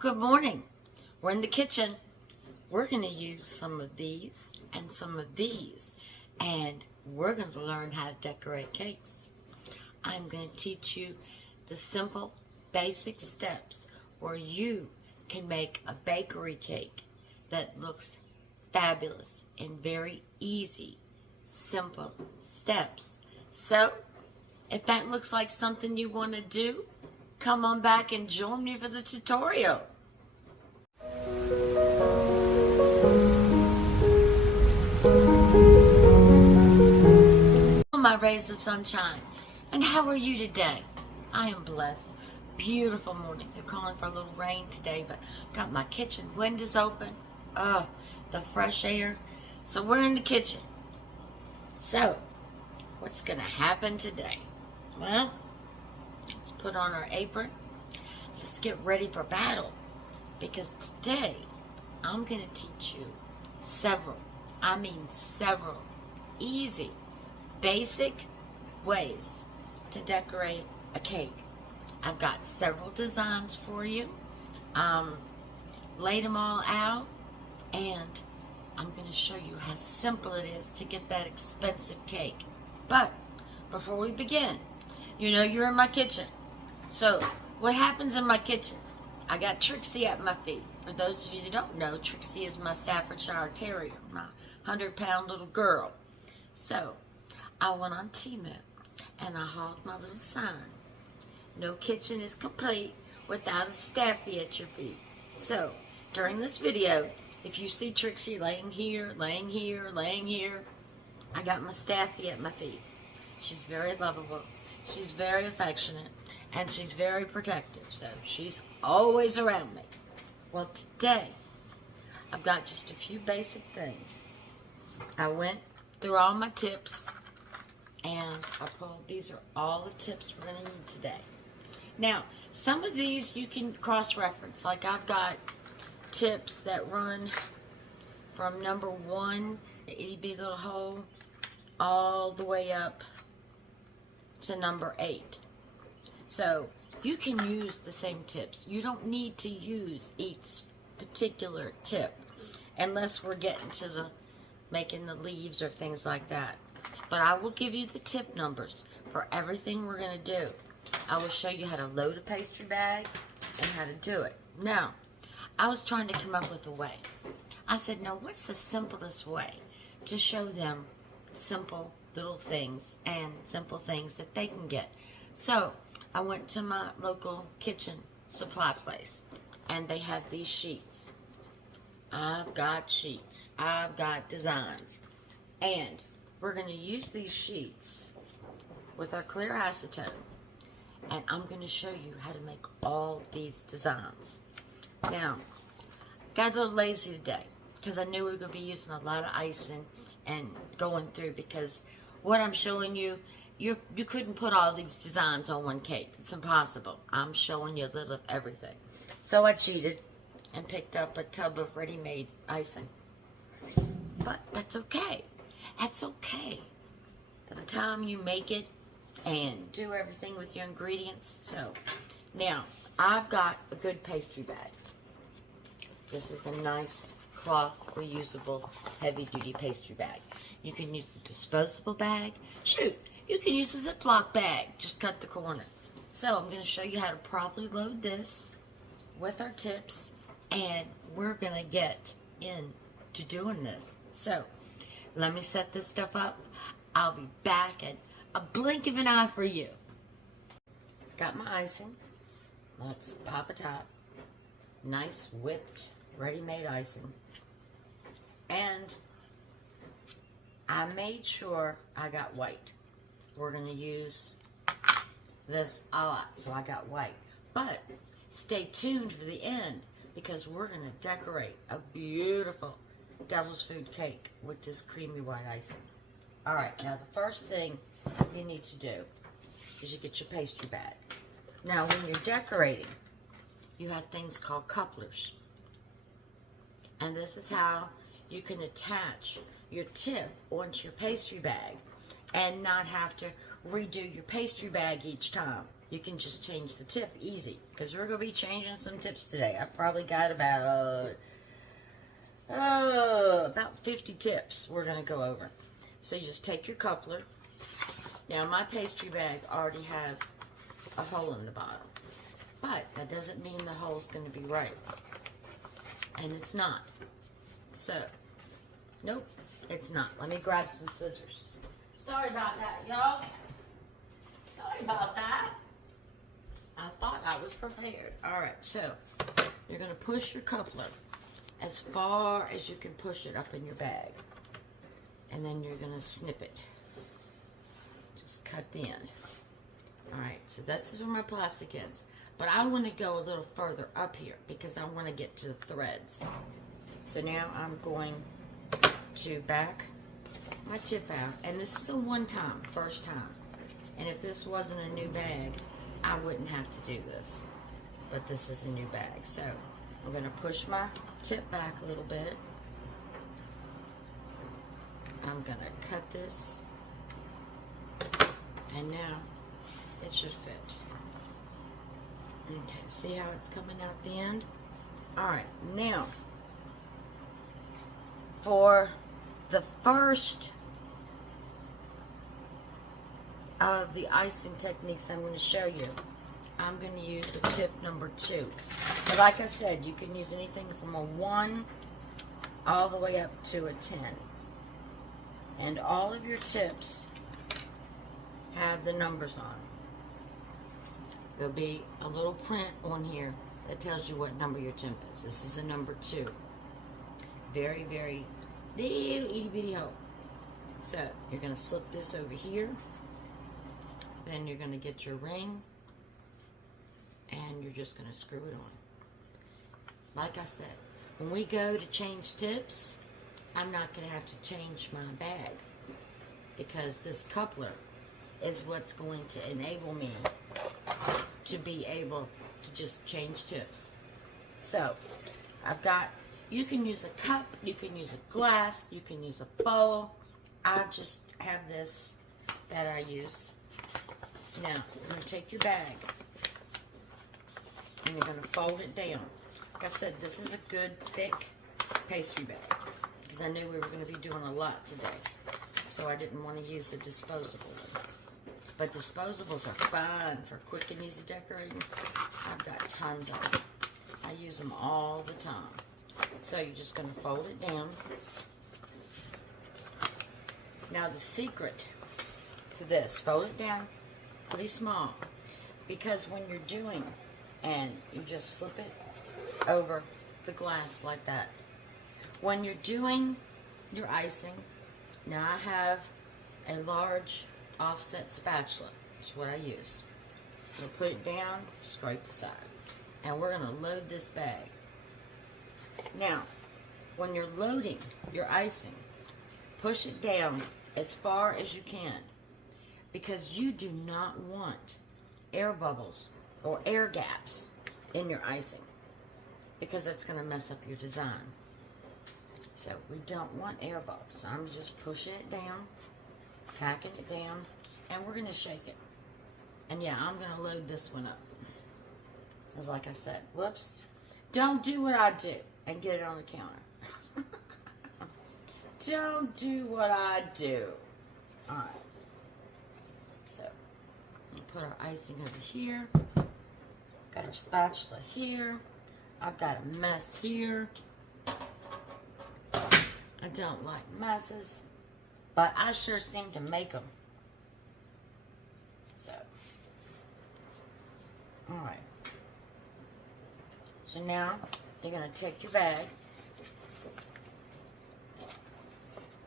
Good morning. We're in the kitchen. We're going to use some of these and some of these, and we're going to learn how to decorate cakes. I'm going to teach you the simple, basic steps where you can make a bakery cake that looks fabulous in very easy, simple steps. So, if that looks like something you want to do, come on back and join me for the tutorial. My rays of sunshine, and how are you today? I am blessed. Beautiful morning. They're calling for a little rain today, but got my kitchen windows open. The fresh air. So we're in the kitchen. So what's gonna happen today? Well, let's put on our apron. Let's get ready for battle, because today I'm gonna teach you several easy, basic ways to decorate a cake. I've got several designs for you. Laid them all out, and I'm going to show you how simple it is to get that expensive cake. But before we begin, you know you're in my kitchen. So what happens in my kitchen? I got Trixie at my feet. For those of you who don't know, Trixie is my Staffordshire Terrier, my 100-pound little girl. So I went on Temu and I hauled my little sign. No kitchen is complete without a Staffy at your feet. So during this video, if you see Trixie laying here, laying here, laying here, I got my Staffy at my feet. She's very lovable, she's very affectionate, and she's very protective, so she's always around me. Well, today, I've got just a few basic things. I went through all my tips, and I pulled, these are all the tips we're going to need today. Now, some of these you can cross-reference. Like I've got tips that run from number 1, the itty bitty little hole, all the way up to number 8. So you can use the same tips. You don't need to use each particular tip unless we're getting to the making the leaves or things like that. But I will give you the tip numbers for everything we're going to do. I will show you how to load a pastry bag and how to do it. Now, I was trying to come up with a way. I said, no, what's the simplest way to show them simple little things and simple things that they can get? So I went to my local kitchen supply place, and they have these sheets. I've got sheets. I've got designs. And we're going to use these sheets with our clear acetone, and I'm going to show you how to make all these designs. Now, got a little lazy today because I knew we were going to be using a lot of icing and going through, because what I'm showing you, you couldn't put all these designs on one cake. It's impossible. I'm showing you a little of everything. So I cheated and picked up a tub of ready-made icing. But that's okay. That's okay. By the time you make it and do everything with your ingredients. So now I've got a good pastry bag. This is a nice cloth reusable heavy-duty pastry bag. You can use a disposable bag. Shoot, you can use a Ziploc bag. Just cut the corner. So I'm going to show you how to properly load this with our tips, and we're going to get into doing this. So let me set this stuff up. I'll be back at a blink of an eye for you. Got my icing. Let's pop a top. Nice whipped, ready-made icing. And I made sure I got white. We're going to use this a lot, so I got white. But stay tuned for the end, because we're going to decorate a beautiful devil's food cake with this creamy white icing. Alright, now the first thing you need to do is you get your pastry bag. Now when you're decorating, you have things called couplers. And this is how you can attach your tip onto your pastry bag and not have to redo your pastry bag each time. you can just change the tip easy, because we're going to be changing some tips today. I probably got about 50 tips we're going to go over. So you just take your coupler. Now my pastry bag already has a hole in the bottom, but that doesn't mean the hole's going to be right, and it's not. So, nope, it's not. Let me grab some scissors. Sorry about that, y'all. Sorry about that. I thought I was prepared. All right, so you're going to push your coupler as far as you can push it up in your bag, and then you're going to snip it. Just cut the end. All right, so this is where my plastic ends, but I want to go a little further up here because I want to get to the threads. So now I'm going to back my tip out, and this is a first time. And if this wasn't a new bag, I wouldn't have to do this. But this is a new bag. So I'm going to push my tip back a little bit. I'm going to cut this. And now it should fit. Okay, see how it's coming out the end? Alright, now for the first of the icing techniques I'm going to show you, I'm going to use the tip number 2. But like I said, you can use anything from a 1 all the way up to a 10. And all of your tips have the numbers on. There'll be a little print on here that tells you what number your tip is. This is a number 2. Very, very little itty bitty hole. So you're going to slip this over here. Then you're going to get your ring, and you're just going to screw it on. Like I said, when we go to change tips, I'm not going to have to change my bag, because this coupler is what's going to enable me to be able to just change tips. So I've got, you can use a cup, you can use a glass, you can use a bowl. I just have this that I use. Now, you're going to take your bag, and you're going to fold it down. Like I said, this is a good, thick pastry bag, because I knew we were going to be doing a lot today. So I didn't want to use a disposable one. But disposables are fine for quick and easy decorating. I've got tons of them. I use them all the time. So you're just going to fold it down. Now the secret to this, fold it down pretty small, because when you're doing, and you just slip it over the glass like that. When you're doing your icing, now I have a large offset spatula. That's what I use. So I'm going to put it down, scrape the side, and we're going to load this bag. Now, when you're loading your icing, push it down as far as you can, because you do not want air bubbles or air gaps in your icing, because that's going to mess up your design. So we don't want air bubbles. So I'm just pushing it down, packing it down, and we're going to shake it. And yeah, I'm going to load this one up. Because like I said, whoops, don't do what I do and get it on the counter. Don't do what I do. All right. So, we'll put our icing over here. Got our spatula here. I've got a mess here. I don't like messes, but I sure seem to make them. So, all right. So now, you're going to take your bag.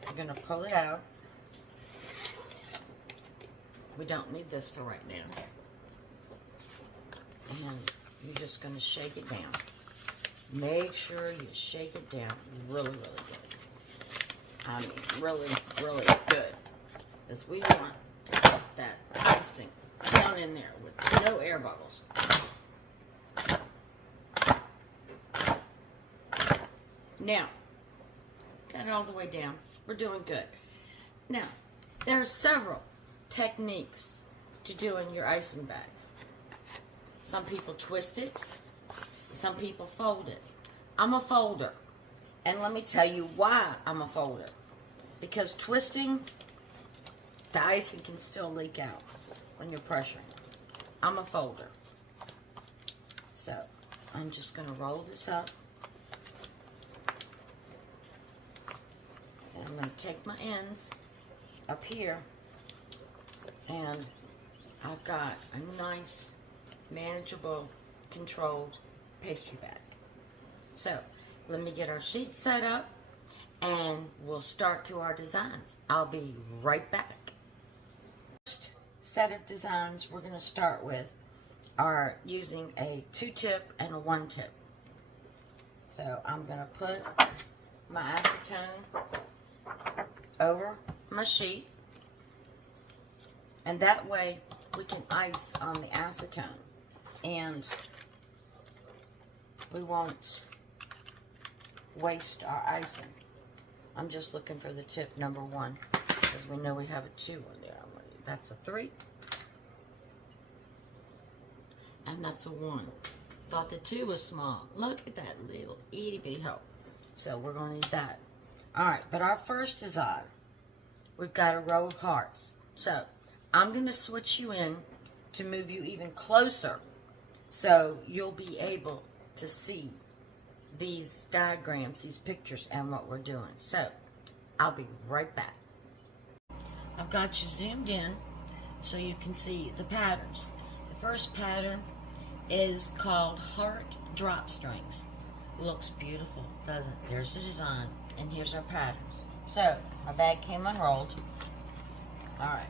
You're going to pull it out. We don't need this for right now. And you're just going to shake it down. Make sure you shake it down really, really good. I mean, really, really good. Because we want to put that icing down in there with no air bubbles. Now, got it all the way down. We're doing good. Now, there are several techniques to doing your icing bag. Some people twist it. Some people fold it. I'm a folder. And let me tell you why I'm a folder. Because twisting, the icing can still leak out when you're pressuring. I'm a folder. So, I'm just going to roll this up. And I'm going to take my ends up here. And I've got a nice, manageable, controlled pastry bag. So, let me get our sheet set up and we'll start to our designs. I'll be right back. First set of designs we're going to start with are using a 2-tip and a 1-tip. So I'm going to put my acetone over my sheet, and that way we can ice on the acetone and we won't waste our icing. I'm just looking for the tip number 1 because we know we have a 2 in there. That's a 3 and that's a 1. Thought the 2 was small. Look at that little itty bitty hole. So we're going to need that. Alright, but our first design, we've got a row of hearts. So I'm going to switch you in to move you even closer so you'll be able to see these diagrams, these pictures, and what we're doing. So I'll be right back. I've got you zoomed in so you can see the patterns. The first pattern is called Heart Drop Strings. Looks beautiful, doesn't it? There's the design, and here's our patterns. So my bag came unrolled. Alright,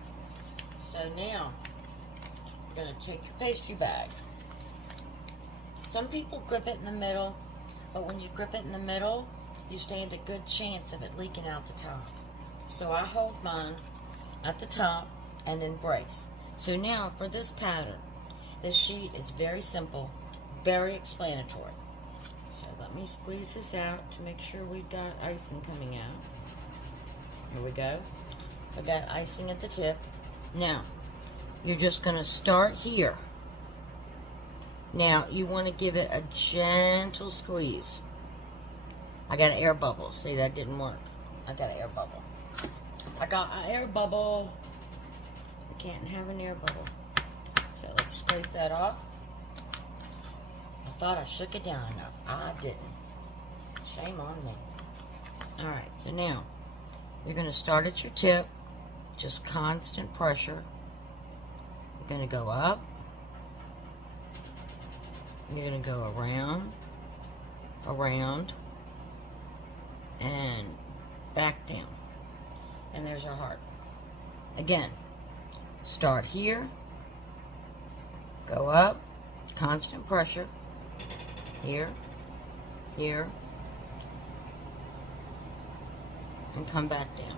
so now you're going to take your pastry bag. Some people grip it in the middle, but when you grip it in the middle, you stand a good chance of it leaking out the top. So I hold mine at the top and then brace. So now for this pattern, this sheet is very simple, very explanatory. So let me squeeze this out to make sure we've got icing coming out. Here we go. I got icing at the tip. Now, you're just going to start here. Now, you want to give it a gentle squeeze. I got an air bubble. See, that didn't work. I got an air bubble. I got an air bubble. I can't have an air bubble. So let's scrape that off. I thought I shook it down enough. I didn't. Shame on me. Alright, so now you're going to start at your tip. Just constant pressure. You're going to go up. You're going to go around, around, and back down. And there's our heart. Again, start here, go up, constant pressure, here, here, and come back down.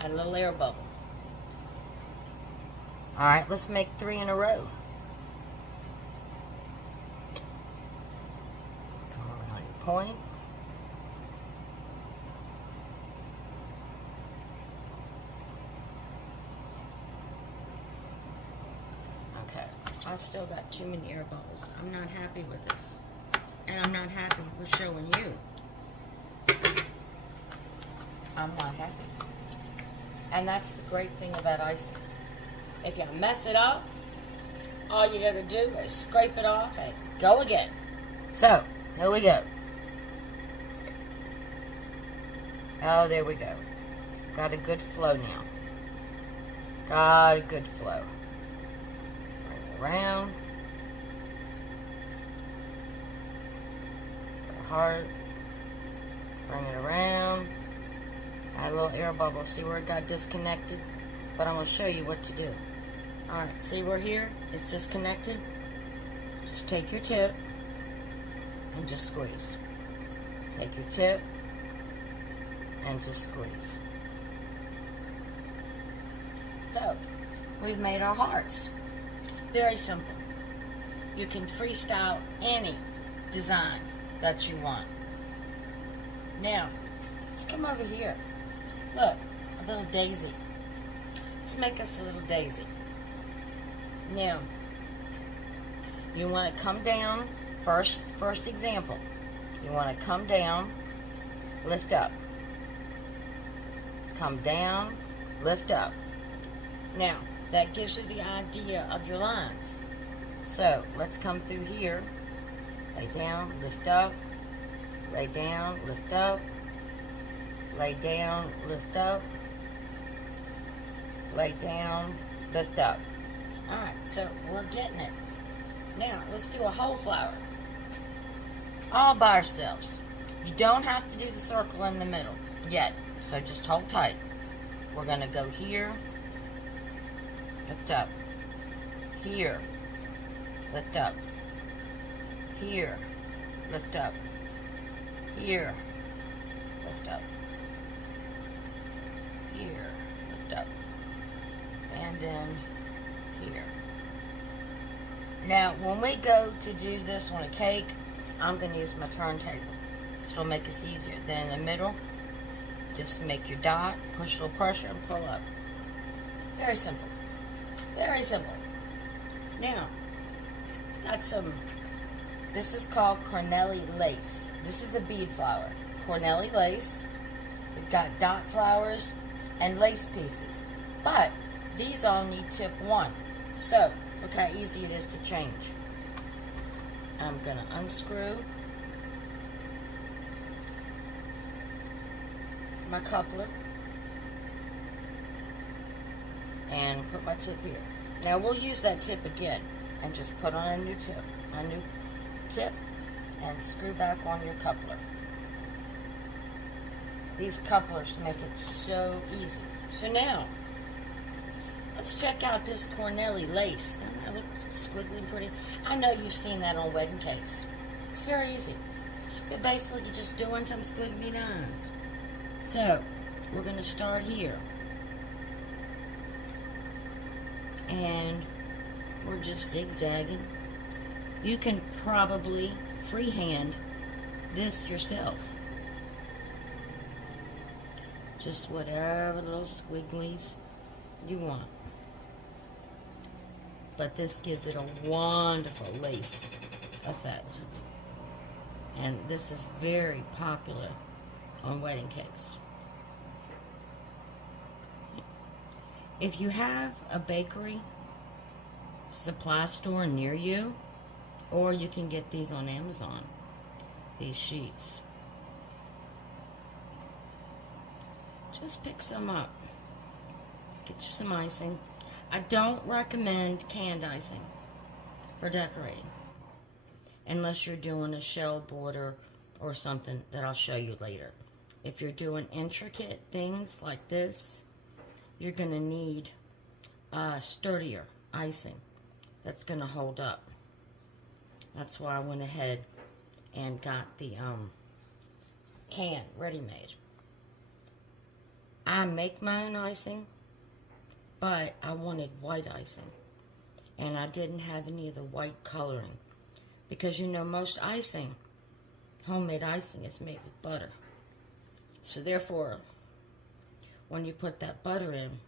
Add a little air bubble. Alright, let's make 3 in a row. Come around your point. Okay, I still got too many air bubbles. I'm not happy with this. And I'm not happy with showing you. I'm not happy. And that's the great thing about icing. If you mess it up, all you gotta do is scrape it off and go again. So, here we go. Oh, there we go. Got a good flow now. Got a good flow. Bring it around. Go hard. Bring it around. Add a little air bubble. See where it got disconnected? But I'm going to show you what to do. Alright, see where here it's disconnected? Just take your tip and just squeeze. Take your tip and just squeeze. So, we've made our hearts. Very simple. You can freestyle any design that you want. Now, let's come over here. Look, a little daisy. Let's make us a little daisy. Now, You want to come down, first example. You want to come down, lift up. Come down, lift up. Now, that gives you the idea of your lines. So, let's come through here. Lay down, lift up. Lay down, lift up. Lay down, lift up. Lay down, lift up. Alright, so we're getting it. Now, let's do a whole flower. All by ourselves. You don't have to do the circle in the middle yet, so just hold tight. We're going to go here, lift up. Here, lift up. Here, lift up. Here, lift up. Here, lift up. And then here. Now, when we go to do this on a cake, I'm going to use my turntable. So it'll make us easier. Then in the middle, just make your dot, push a little pressure, and pull up. Very simple. Very simple. Now, got some, this is called corneli lace. This is a bead flower. Corneli lace. We've got dot flowers and lace pieces. But these all need tip 1. So, look how easy it is to change. I'm going to unscrew my coupler and put my tip here. Now we'll use that tip again and just put on a new tip, and screw back on your coupler. These couplers make it so easy. So now, let's check out this corneli lace. Doesn't that look squiggly pretty? I know you've seen that on wedding cakes. It's very easy. But basically you're just doing some squiggly lines. So, we're going to start here. And we're just zigzagging. You can probably freehand this yourself. Just whatever little squigglies you want. But this gives it a wonderful lace effect. And this is very popular on wedding cakes. If you have a bakery supply store near you, or you can get these on Amazon, these sheets. Just pick some up. Get you some icing. I don't recommend canned icing for decorating, unless you're doing a shell border or something that I'll show you later. If you're doing intricate things like this, you're going to need sturdier icing that's going to hold up. That's why I went ahead and got the can ready-made. I make my own icing, but I wanted white icing, and I didn't have any of the white coloring, because you know most icing, homemade icing, is made with butter. So therefore, when you put that butter in,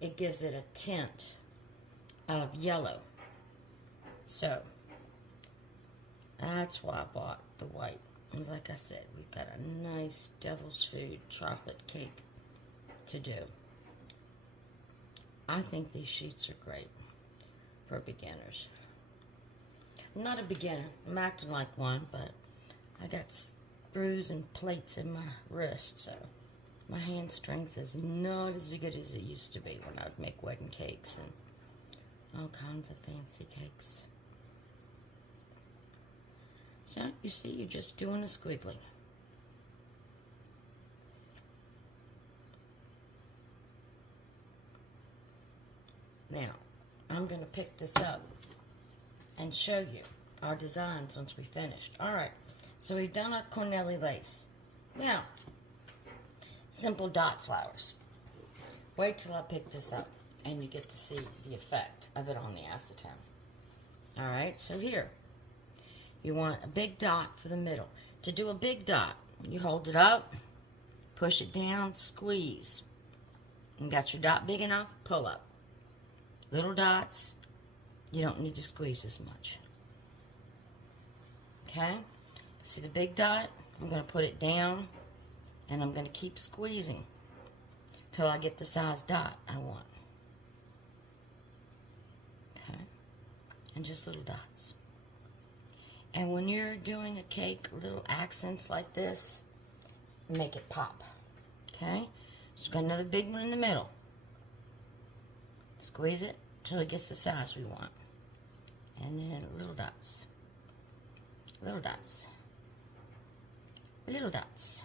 it gives it a tint of yellow. So that's why I bought the white. And like I said, we've got a nice devil's food chocolate cake to do. I think these sheets are great for beginners. I'm not a beginner. I'm acting like one, but I got screws and plates in my wrist, so my hand strength is not as good as it used to be when I would make wedding cakes and all kinds of fancy cakes. So, you see, you're just doing a squiggly. Now, I'm going to pick this up and show you our designs once we finished. Alright, so we've done our corneli lace. Now, simple dot flowers. Wait till I pick this up and you get to see the effect of it on the acetone. Alright, so here, you want a big dot for the middle. To do a big dot, you hold it up, push it down, squeeze. You got your dot big enough? Pull up. Little dots, you don't need to squeeze as much. Okay? See the big dot? I'm going to put it down, and I'm going to keep squeezing till I get the size dot I want. Okay? And just little dots. And when you're doing a cake, little accents like this, make it pop. Okay? So got another big one in the middle. Squeeze it till it gets the size we want. And then little dots. Little dots. Little dots.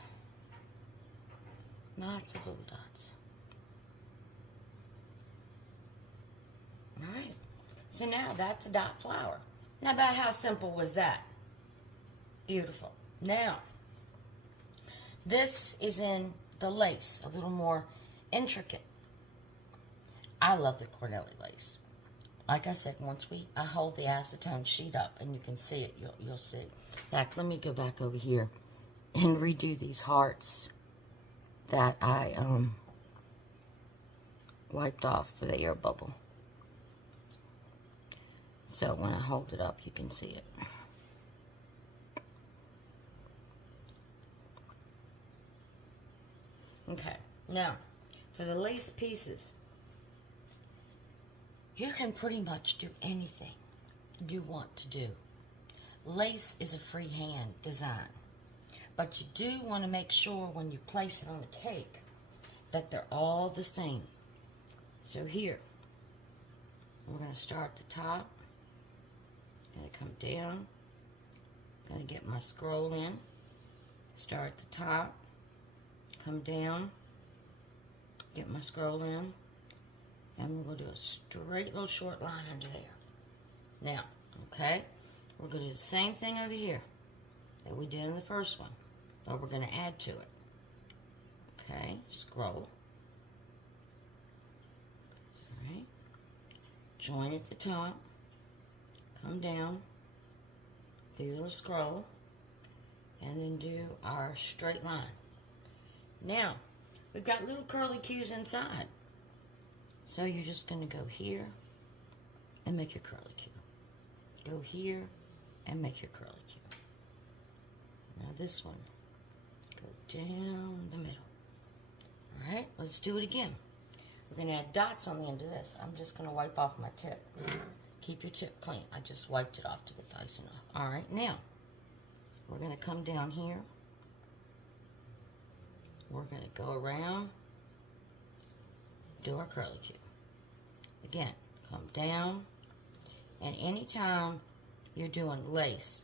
Lots of little dots. Alright. So now that's a dot flower. Now about how simple was that? Beautiful. Now, this is in the lace, a little more intricate. I love the Cornelli lace. Like I said, I hold the acetone sheet up and you can see it, you'll see. Let me go back over here and redo these hearts that I wiped off for the air bubble. So when I hold it up, you can see it. Okay, now for the lace pieces, you can pretty much do anything you want to do. Lace is a freehand design, but you do want to make sure when you place it on the cake that they're all the same. So here, we're going to start at the top, going to come down, going to get my scroll in, start at the top, come down, get my scroll in, and we're going to do a straight little short line under there. Now, okay, we're going to do the same thing over here that we did in the first one, but we're going to add to it. Okay, scroll. Alright, join at the top, come down, do a little scroll, and then do our straight line. Now, we've got little curly cues inside. So you're just going to go here and make your curly cue. Go here and make your curly cue. Now this one, go down the middle. Alright, let's do it again. We're going to add dots on the end of this. I'm just going to wipe off my tip. Keep your tip clean. I just wiped it off to get the icing off. Alright, now, we're going to come down here. We're going to go around, do our curly cue. Again, come down, and anytime you're doing lace,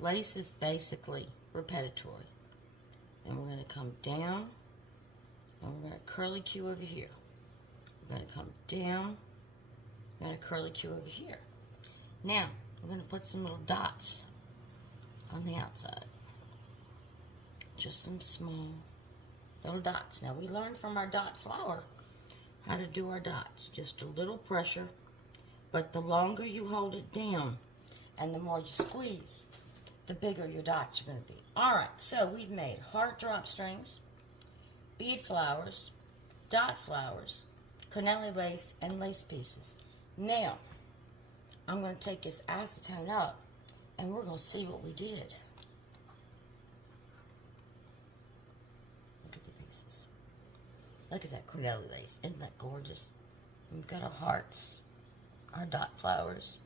lace is basically repetitory. And we're going to come down, and we're going to curly cue over here. We're going to come down, we're going to curly cue over here. Now, we're going to put some little dots on the outside. Just some small little dots. Now, we learned from our dot flower how to do our dots. Just a little pressure, but the longer you hold it down and the more you squeeze, the bigger your dots are going to be. Alright, so we've made heart drop strings, bead flowers, dot flowers, Cornelli lace, and lace pieces. Now, I'm going to take this acetone up and we're going to see what we did. Look at the pieces. Look at that Cornelli lace. Isn't that gorgeous? We've got our hearts, our dot flowers.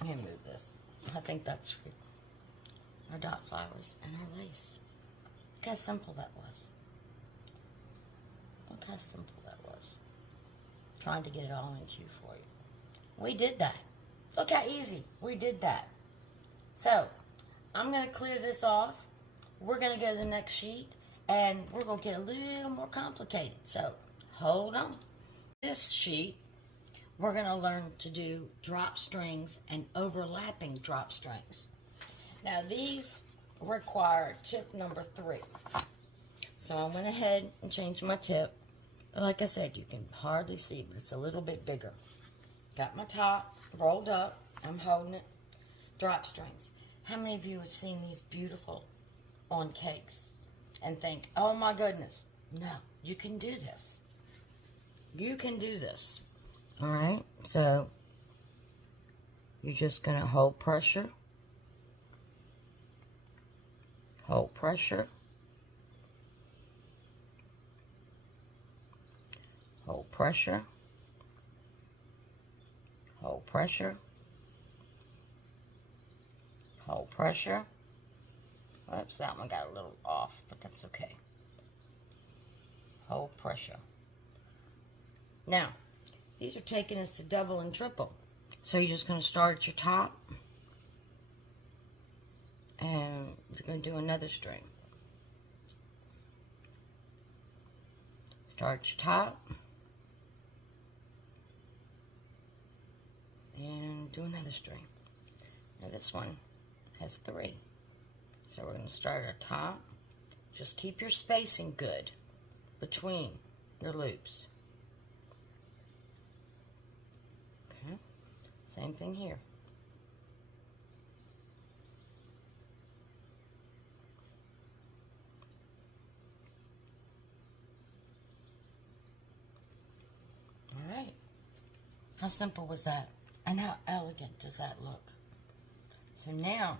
Let me move this. I think that's our dot flowers and our lace. Look how simple that was. Look how simple that was. Trying to get it all in cue for you. We did that. Look how easy we did that. So, I'm going to clear this off. We're going to go to the next sheet, and we're going to get a little more complicated. So, hold on. This sheet, we're going to learn to do drop strings and overlapping drop strings. Now, these require tip number 3. So, I went ahead and changed my tip. Like I said, you can hardly see, but it's a little bit bigger. Got my top rolled up. I'm holding it. Drop strings. How many of you have seen these beautiful on cakes and think, oh my goodness, no, you can do this. You can do this. All right, so you're just going to hold pressure hold pressure, hold pressure, hold pressure, hold pressure. Oops, that one got a little off, but that's okay. Hold pressure. Now, these are taking us to double and triple. So you're just going to start at your top, and you're going to do another string. Start at your top, and do another string. Now this one has 3. So we're going to start at our top. Just keep your spacing good between your loops. Okay. Same thing here. All right. How simple was that? And how elegant does that look? So now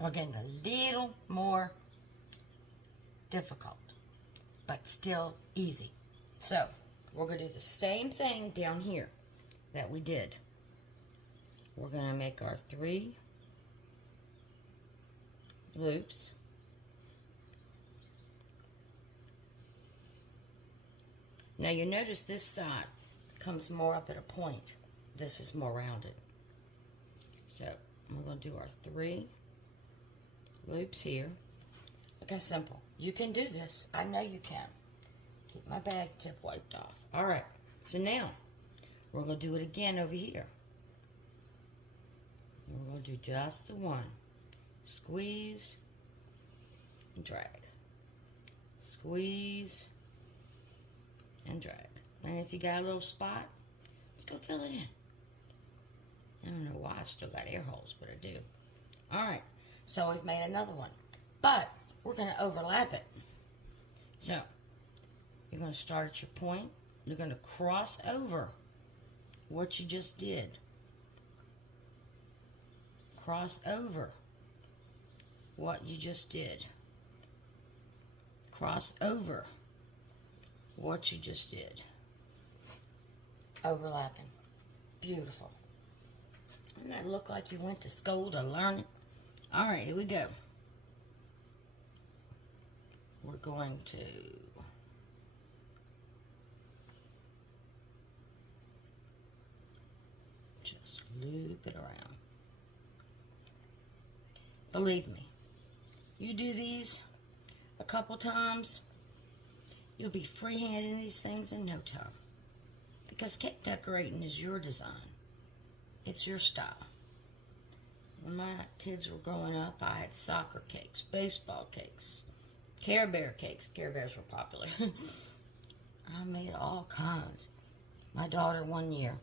we're getting a little more difficult, but still easy. So we're going to do the same thing down here that we did. We're going to make our 3 loops. Now you notice this side comes more up at a point. This is more rounded. So we're going to do our 3 loops here. Look how simple. You can do this. I know you can. Keep my bag tip wiped off. All right. So now we're going to do it again over here. We're going to do just the one. Squeeze and drag. Squeeze and drag. And if you got a little spot, let's go fill it in. I don't know why I've still got air holes, but I do. All right. So we've made another one. But we're going to overlap it. So you're going to start at your point. You're going to cross over what you just did. Cross over what you just did. Cross over what you just did. Overlapping. Beautiful. Doesn't that look like you went to school to learn it? All right, here we go. We're going to just loop it around. Believe me, you do these a couple times, you'll be freehanding these things in no time. Because cake decorating is your design. It's your style. When my kids were growing up, I had soccer cakes, baseball cakes, Care Bear cakes. Care Bears were popular. I made all kinds. My daughter, one year,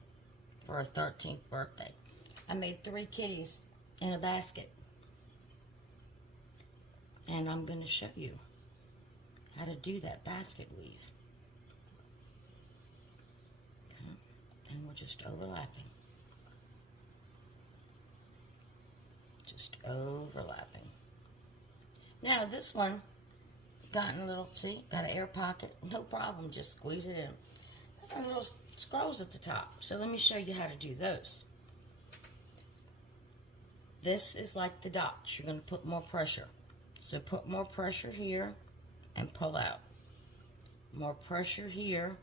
for her 13th birthday, I made 3 kitties in a basket. And I'm going to show you how to do that basket weave. Okay. And we're just overlapping. Just overlapping. Now this one has gotten a little, see, got an air pocket. No problem, just squeeze it in. There's some little scrolls at the top. So let me show you how to do those. This is like the dots. You're going to put more pressure. So put more pressure here and pull out. More pressure here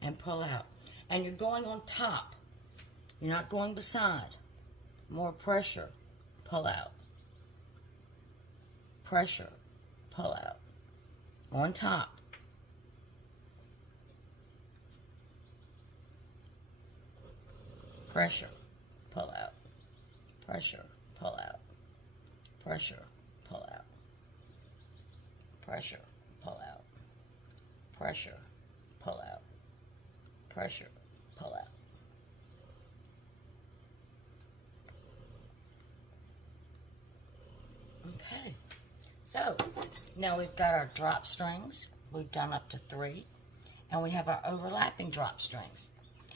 and pull out. And you're going on top. You're not going beside. More pressure, pull out. Pressure, pull out. On top. Pressure, pull out. Pressure, pull out. Pressure, pull out. Pressure, pull out. Pressure, pull out. Pressure, pull out. Okay, so now we've got our drop strings. We've done up to 3, and we have our overlapping drop strings.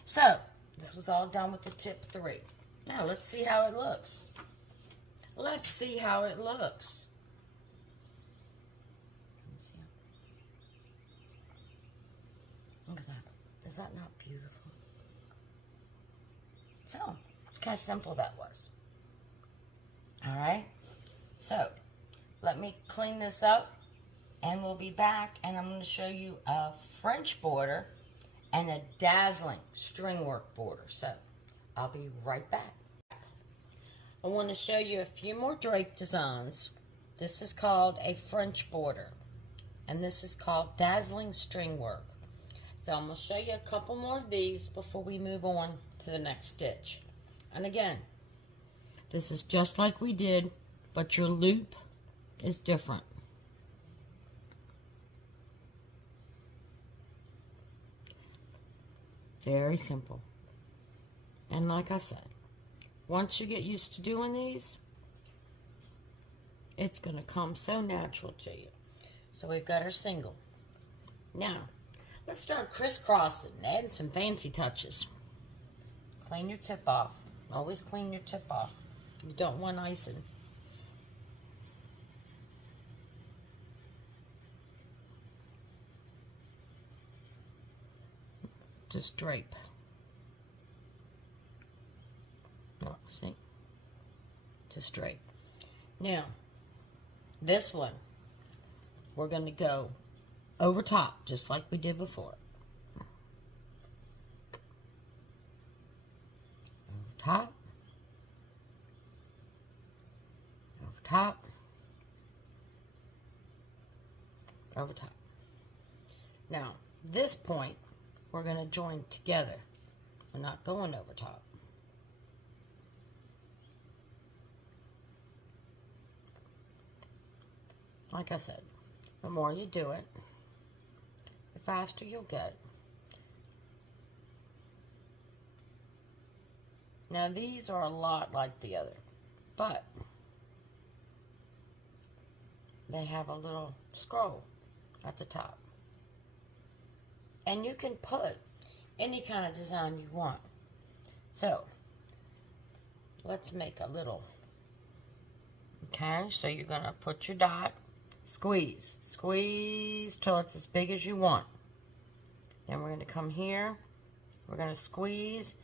So this was all done with the tip 3. Now let's see how it looks. Let's see how it looks. Look at that. Is that not beautiful? So, look how simple that was. Alright, so let me clean this up and we'll be back, and I'm going to show you a French border and a dazzling string work border. So I'll be right back. I want to show you a few more drape designs. This is called a French border, and this is called dazzling string work. So I'm going to show you a couple more of these before we move on to the next stitch. And again, this is just like we did, but your loop is different. Very simple. And like I said, once you get used to doing these, it's going to come so natural to you. So we've got our single. Now, let's start crisscrossing and adding some fancy touches. Clean your tip off. Always clean your tip off. You don't want icing. Just drape. Oh, see? Just drape. Now, this one, we're going to go over top, just like we did before. Over top. Over top. Over top. Now, this point, we're going to join together. We're not going over top. Like I said, the more you do it, the faster you'll get. Now these are a lot like the other, but they have a little scroll at the top. And you can put any kind of design you want. So, let's make a little. Okay, so you're going to put your dot, squeeze, squeeze till it's as big as you want. Then we're going to come here, we're going to squeeze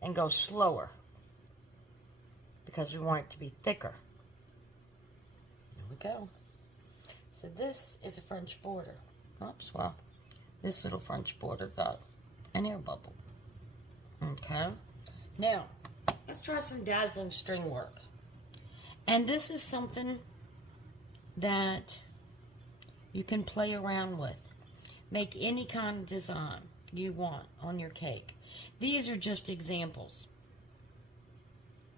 and go slower because we want it to be thicker. There we go. So this is a French border. Oops, well, this little French border got an air bubble. Okay, now let's try some dazzling string work. And this is something that you can play around with. Make any kind of design you want on your cake. These are just examples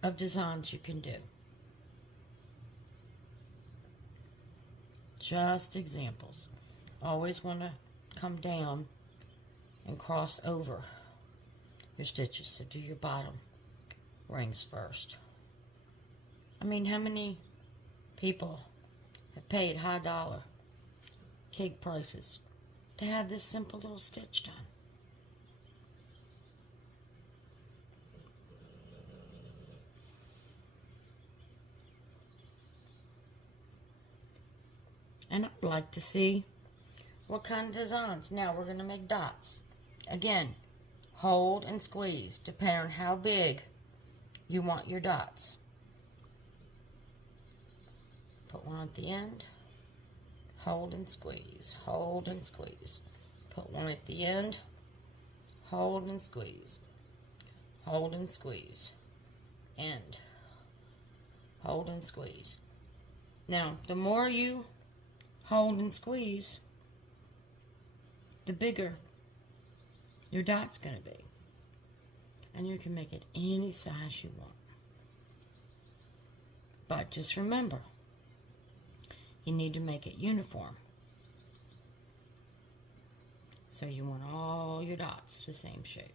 of designs you can do. Just examples. Always want to come down and cross over your stitches. So do your bottom rings first. I mean, how many people have paid high dollar cake prices to have this simple little stitch done? And I'd like to see what kind of designs. Now we're going to make dots. Again, hold and squeeze, depending on how big you want your dots. Put one at the end, hold and squeeze, hold and squeeze. Put one at the end, hold and squeeze, hold and squeeze, end, hold and squeeze. Now, the more you hold and squeeze, the bigger your dot's going to be. And you can make it any size you want. But just remember, you need to make it uniform. So you want all your dots the same shape.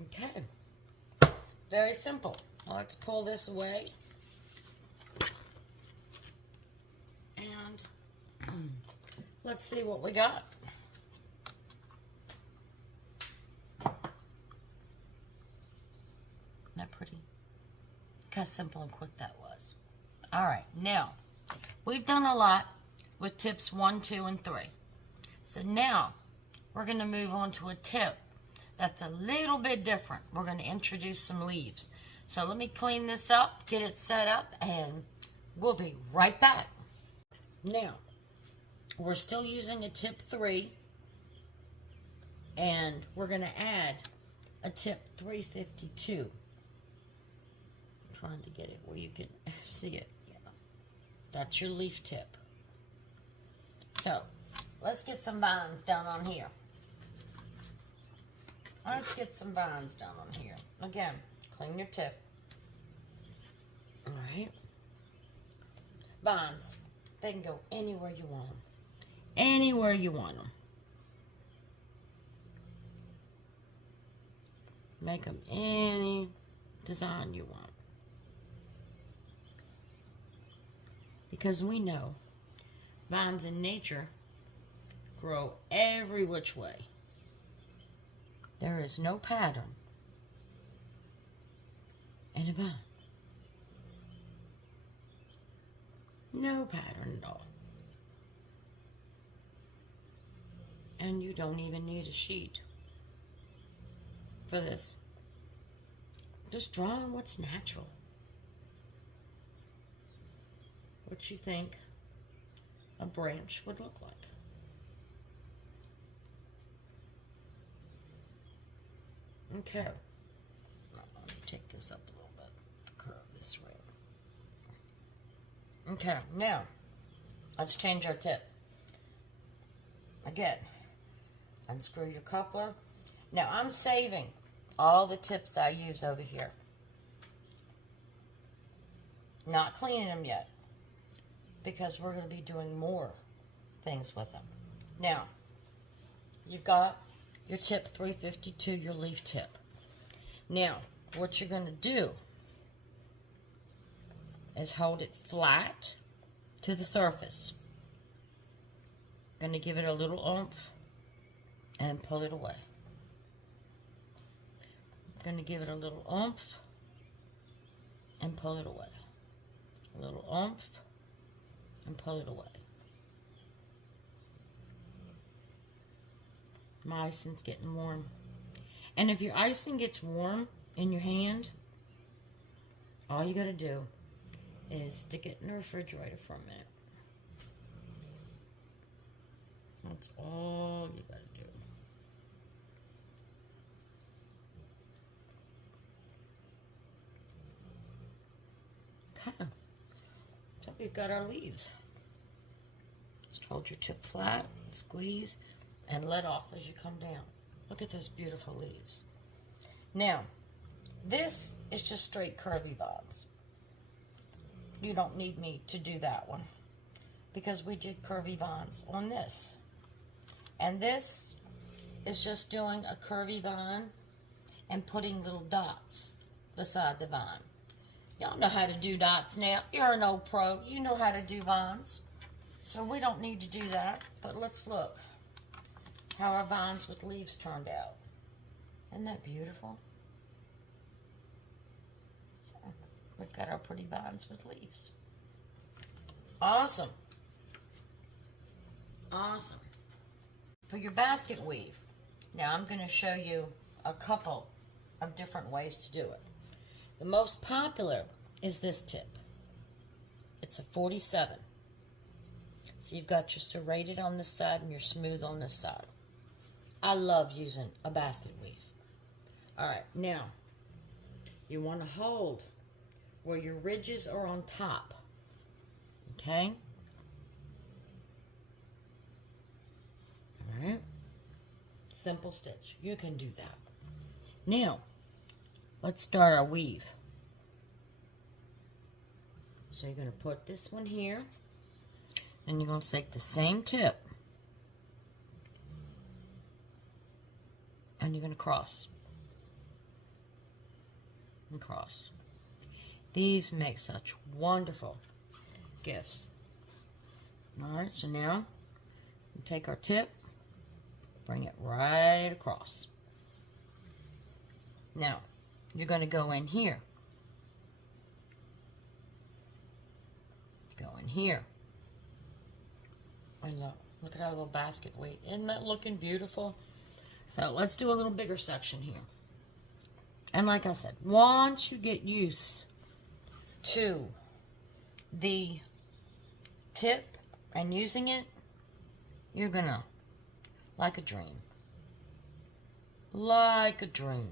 Okay. Very simple. Let's pull this away. And let's see what we got. Isn't that pretty? Look how simple and quick that was. All right, now, we've done a lot with tips 1, 2, and 3. So now we're going to move on to a tip that's a little bit different. We're going to introduce some leaves. So let me clean this up, get it set up, and we'll be right back. Now, we're still using a tip 3, and we're going to add a tip 352. I'm trying to get it where you can see it. Yeah. That's your leaf tip. So, let's get some vines down on here. Let's get some vines down on here. Again, clean your tip. Alright. Vines. They can go anywhere you want them. Anywhere you want them. Make them any design you want. Because we know vines in nature grow every which way. There is no pattern in a vine. No pattern at all. And you don't even need a sheet for this. Just draw on what's natural. What you think a branch would look like. Okay. Let me take this up a little bit. Curve this way. Okay, now let's change our tip. Again, unscrew your coupler. Now I'm saving all the tips I use over here. Not cleaning them yet, because we're going to be doing more things with them. Now, you've got your tip 352, your leaf tip. Now, what you're going to do is hold it flat to the surface. Going to give it a little oomph and pull it away. Going to give it a little oomph and pull it away. A little oomph and pull it away. My icing's getting warm. And if your icing gets warm in your hand, all you got to do is stick it in the refrigerator for a minute. That's all you got to do. Okay. So we've got our leaves. Just hold your tip flat, squeeze, and let off as you come down. Look at those beautiful leaves. Now, this is just straight curvy vines. You don't need me to do that one, because we did curvy vines on this. And this is just doing a curvy vine and putting little dots beside the vine. Y'all know how to do dots now. You're an old pro. You know how to do vines. So we don't need to do that. But let's look how our vines with leaves turned out. Isn't that beautiful? So we've got our pretty vines with leaves. Awesome. Awesome. For your basket weave, now I'm going to show you a couple of different ways to do it. The most popular is this tip. It's a 47. So you've got your serrated on this side and your smooth on this side. I love using a basket weave. Alright, now you want to hold where your ridges are on top. Okay? Alright? Simple stitch. You can do that. Now, let's start our weave. So you're going to put this one here, and you're going to take the same tip, and you're going to cross and cross. These make such wonderful gifts. Alright, so now we take our tip, bring it right across. Now, you're going to go in here. Go in here. And look, Look at our little basket weave. Isn't that looking beautiful? So let's do a little bigger section here. And like I said, once you get used to the tip and using it, you're gonna, like a dream. Like a dream.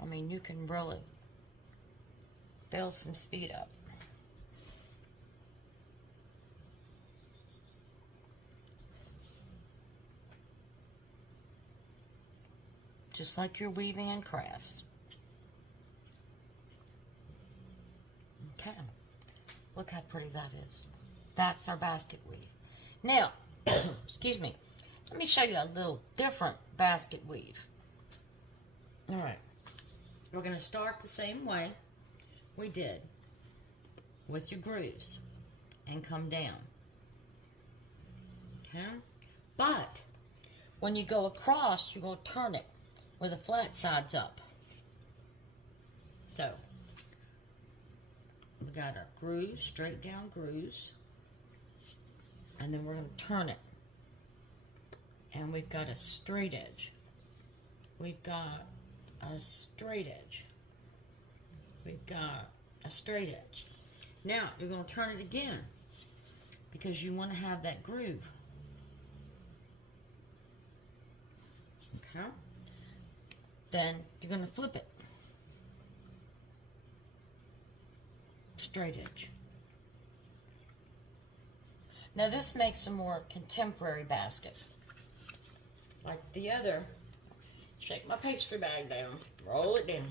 I mean, you can really build some speed up. Just like you're weaving in crafts. Okay. Look how pretty that is. That's our basket weave. Now, excuse me, let me show you a little different basket weave. All right. We're going to start the same way we did with your grooves and come down. Okay? But when you go across, you're going to turn it with the flat sides up. So, we got our grooves, straight down grooves, and then we're going to turn it. And we've got a straight edge. We've got a straight edge. We've got a straight edge. Now, you're going to turn it again because you want to have that groove. Okay? Then you're going to flip it. Straight edge. Now this makes a more contemporary basket. Like the other, shake my pastry bag down, roll it down.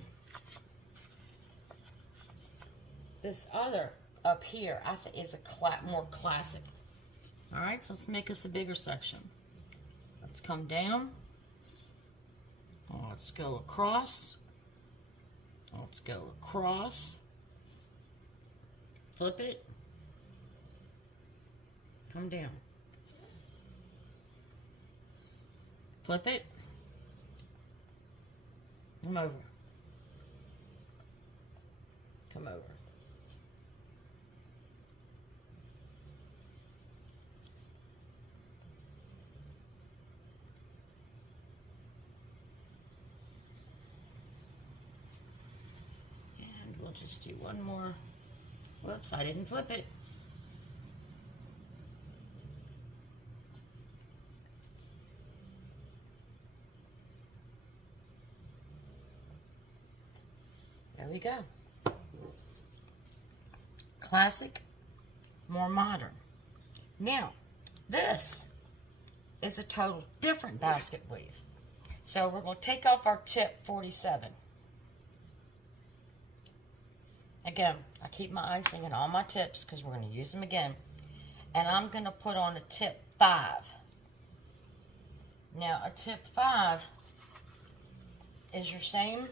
This other up here, I think, is a more classic. All right, so let's make us a bigger section. Let's come down. Let's go across. Let's go across. Flip it. Come down. Flip it. Come over. Come over. And we'll just do one more. Whoops, I didn't flip it. There we go. Classic, more modern. Now, this is a total different basket weave. So we're going to take off our tip 47. Again, I keep my icing in all my tips because we're going to use them again. And I'm going to put on a tip 5. Now, a tip 5 is your same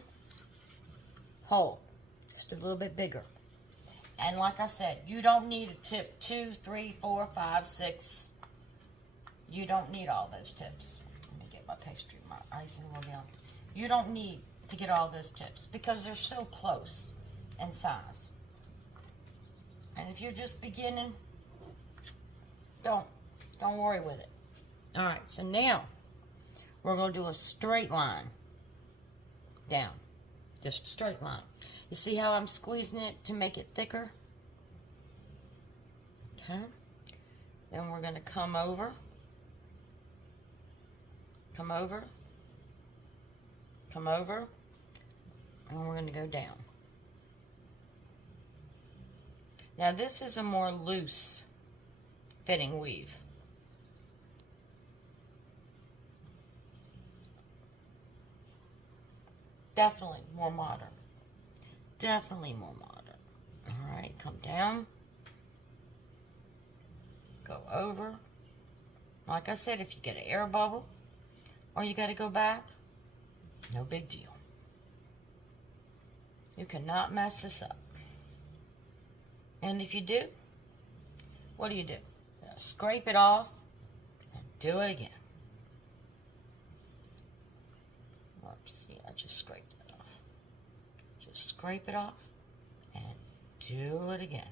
hole, just a little bit bigger. And like I said, you don't need a tip 2, 3, 4, 5, 6. You don't need all those tips. Let me get my pastry, my icing roll down. You don't need to get all those tips because they're so close in size. And if you're just beginning, don't worry with it. All right, so now we're going to do a straight line down. Just a straight line. You see how I'm squeezing it to make it thicker? Okay. Then we're going to come over. Come over. Come over. And we're going to go down. Now this is a more loose fitting weave. Definitely more modern. Definitely more modern. All right, come down. Go over. Like I said, if you get an air bubble or you got to go back, no big deal. You cannot mess this up. And if you do, what do? Scrape it off and do it again. Just scrape that off. Just scrape it off and do it again.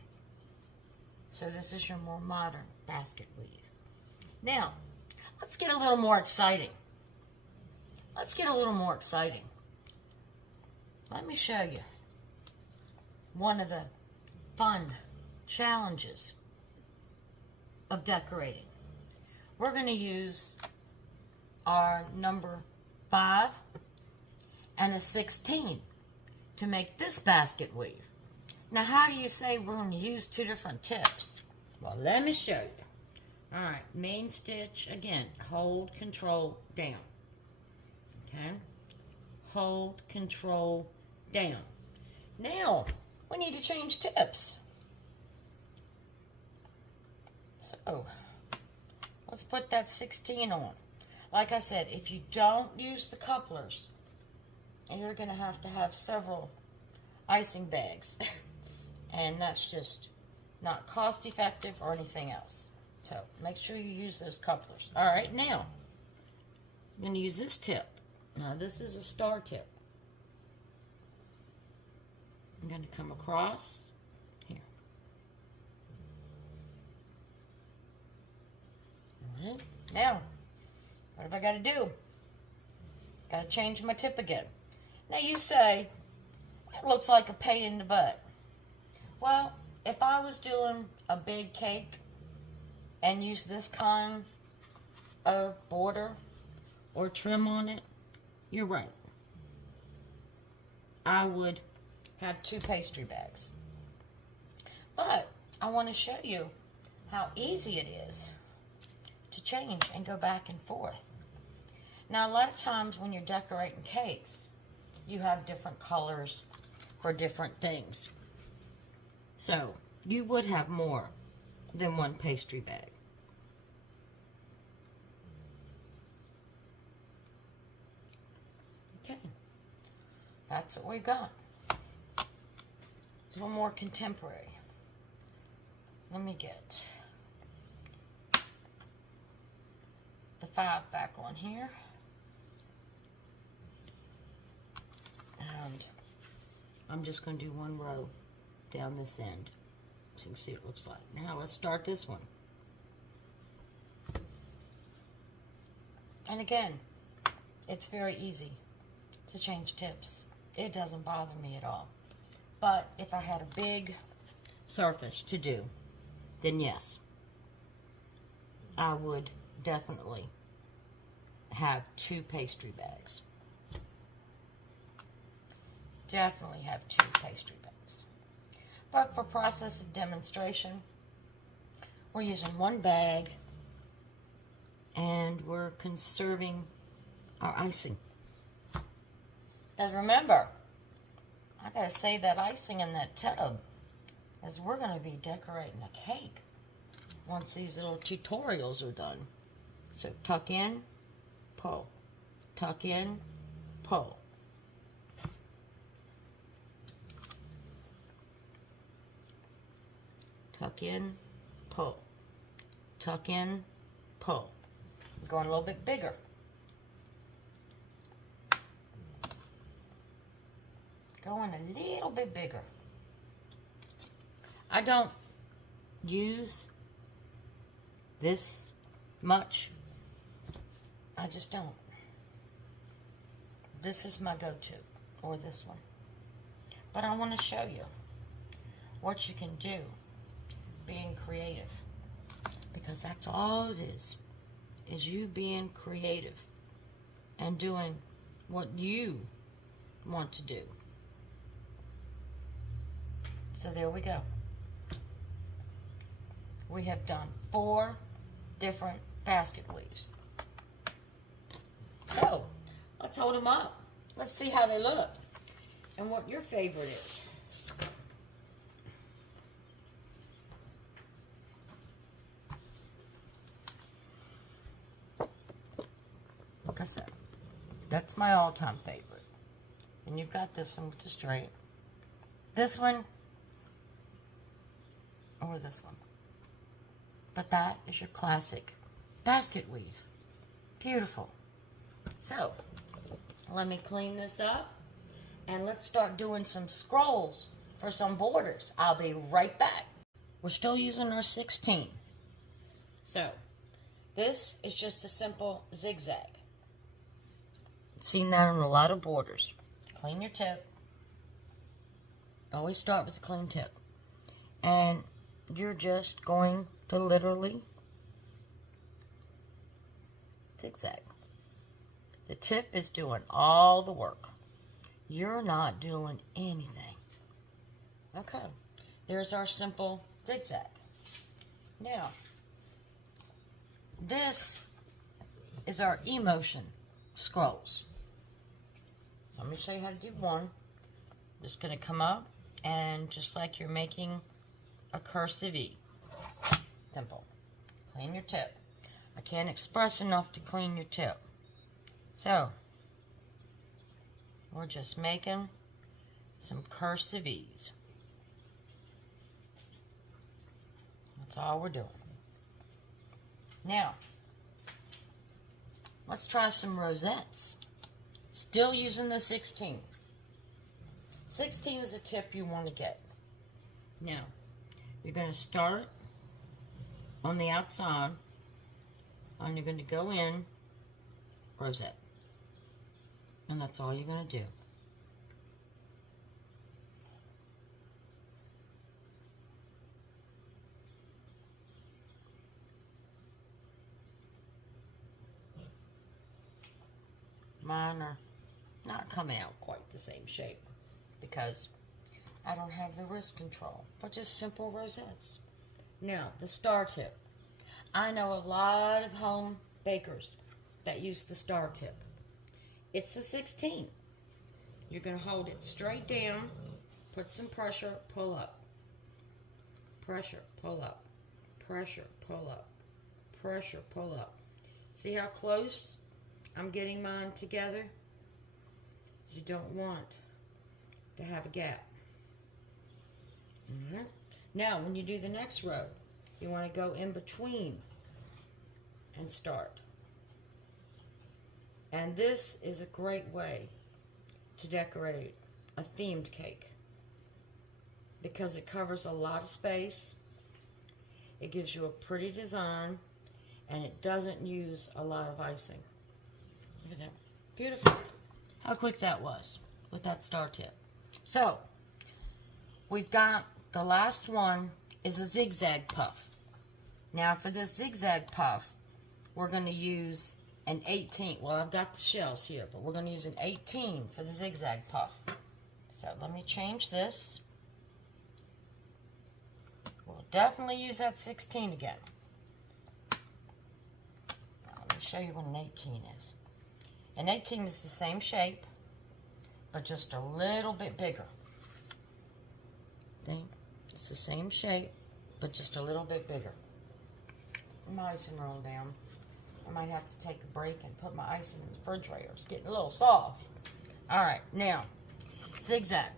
So this is your more modern basket weave. Now, let's get a little more exciting. Let's get a little more exciting. Let me show you one of the fun challenges of decorating. We're going to use our number 5 and a 16 to make this basket weave. Now, how do you say we're going to use 2 different tips? Well, let me show you. All right, main stitch, again, hold, control, down. Okay? Hold, control, down. Now, we need to change tips. So, let's put that 16 on. Like I said, if you don't use the couplers, you're going to have several icing bags. And that's just not cost effective or anything else. So, make sure you use those couplers. All right, now, I'm going to use this tip. Now, this is a star tip. I'm going to come across here. All right. Now, what have I got to do? Got to change my tip again. Now, you say, it looks like a pain in the butt. Well, if I was doing a big cake and use this kind of border or trim on it, you're right. I would have 2 pastry bags. But I want to show you how easy it is to change and go back and forth. Now, a lot of times when you're decorating cakes, you have different colors for different things. So, you would have more than 1 pastry bag. Okay, that's what we got. It's a little more contemporary. Let me get the 5 back on here. And I'm just going to do 1 row down this end so you can see what it looks like. Now let's start this one. And again, it's very easy to change tips. It doesn't bother me at all. But if I had a big surface to do, then yes, I would definitely have 2 pastry bags. Definitely have 2 pastry bags. But for process of demonstration, we're using 1 bag and we're conserving our icing. Because remember, I gotta save that icing in that tub, as we're gonna be decorating a cake once these little tutorials are done. So tuck in, pull, tuck in, pull. Tuck in, pull, tuck in, pull. I'm going a little bit bigger. Going a little bit bigger. I don't use this much. I just don't. This is my go-to, or this one. But I want to show you what you can do being creative. Because that's all it is you being creative and doing what you want to do. So there we go. We have done 4 different basket weaves. So, let's hold them up. Let's see how they look and what your favorite is. Like I said, that's my all-time favorite. And you've got this one with the straight. This one, or this one. But that is your classic basket weave. Beautiful. So, Let me clean this up and let's start doing some scrolls for some borders. I'll be right back. We're still using our 16. So this is just a simple zigzag. I've seen that on a lot of borders. Clean your tip. Always start with a clean tip. And you're just going to literally zigzag. The tip is doing all the work. You're not doing anything. Okay, there's our simple zigzag. Now, this is our emotion scrolls. So let me show you how to do one. Just going to come up and just like you're making a cursive E. Simple. Clean your tip. I can't express enough to clean your tip. So, we're just making some cursive E's. That's all we're doing. Now, let's try some rosettes. Still using the 16. 16 is a tip you want to get. Now, you're going to start on the outside, and you're going to go in rosette. And that's all you're going to do. Mine are not coming out quite the same shape because I don't have the wrist control, but just simple rosettes. Now, the star tip. I know a lot of home bakers that use the star tip. It's the 16. You're going to hold it straight down, put some pressure, pull up. Pressure, pull up. Pressure, pull up. Pressure, pull up. See how close I'm getting mine together? You don't want to have a gap. Now, when you do the next row, you want to go in between and start. And this is a great way to decorate a themed cake because it covers a lot of space, it gives you a pretty design, and it doesn't use a lot of icing. Look at that. Beautiful. How quick that was with that star tip. So, we've got the last one is a zigzag puff. Now for this zigzag puff, we're going to use an 18. Well, I've got the shells here, but we're going to use an 18 for the zigzag puff. So let me change this. We'll definitely use that 16 again. Now, let me show you what an 18 is. An 18 is the same shape, but just a little bit bigger. See? It's the same shape, but just a little bit bigger. My icing rolled down. I might have to take a break and put my icing in the refrigerator. It's getting a little soft. All right, now, zigzag.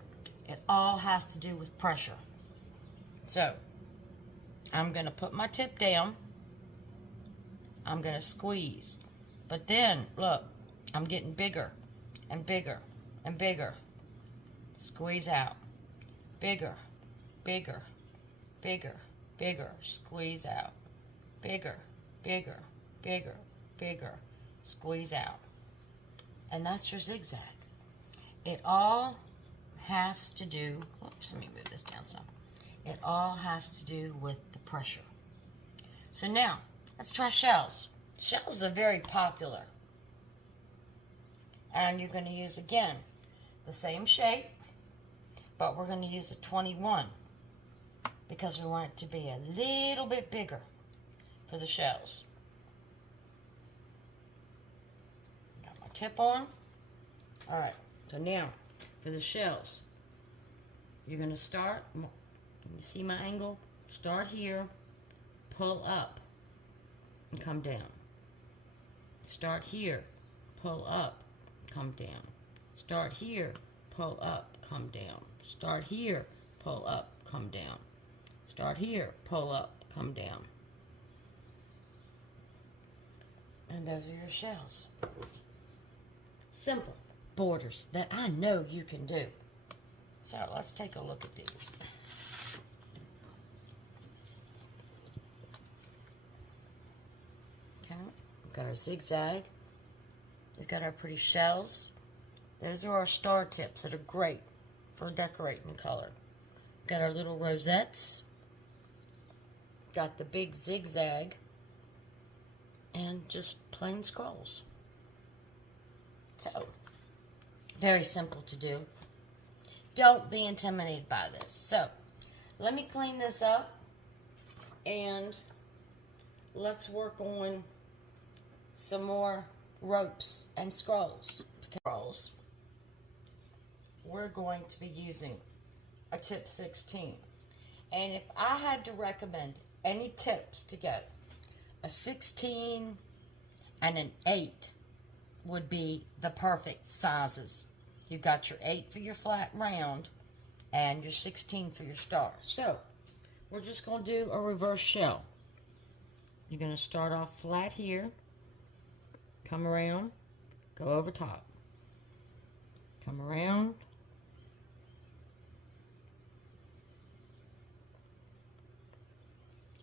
It all has to do with pressure. So, I'm going to put my tip down. I'm going to squeeze. But then, look, I'm getting bigger and bigger and bigger. Squeeze out. Bigger, bigger, bigger, bigger. Squeeze out. Bigger, bigger, bigger, bigger. Squeeze out. And that's your zigzag. It all has to do, whoops, let me move this down some. It all has to do with the pressure. So now, let's try shells. Shells are very popular. And you're going to use, again, the same shape, but we're going to use a 21 because we want it to be a little bit bigger for the shells. Got my tip on. All right, so now for the shells, you're going to start, you see my angle? Start here, pull up, and come down. Start here, pull up, come down. Start here, pull up, come down. Start here, pull up, come down. Start here, pull up, come down. And those are your shells. Simple. borders that I know you can do. So let's take a look at these. Okay, we've got our zigzag. We've got our pretty shells. Those are our star tips that are great for decorating color. Got our little rosettes. Got the big zigzag. And just plain scrolls. So, very simple to do. Don't be intimidated by this. So, let me clean this up. And let's work on some more ropes and scrolls. We're going to be using a tip 16. And if I had to recommend any tips to go, a 16 and an 8 would be the perfect sizes. You've got your 8 for your flat round and your 16 for your star. So, we're just going to do a reverse shell. You're going to start off flat here, come around, go over top, come around,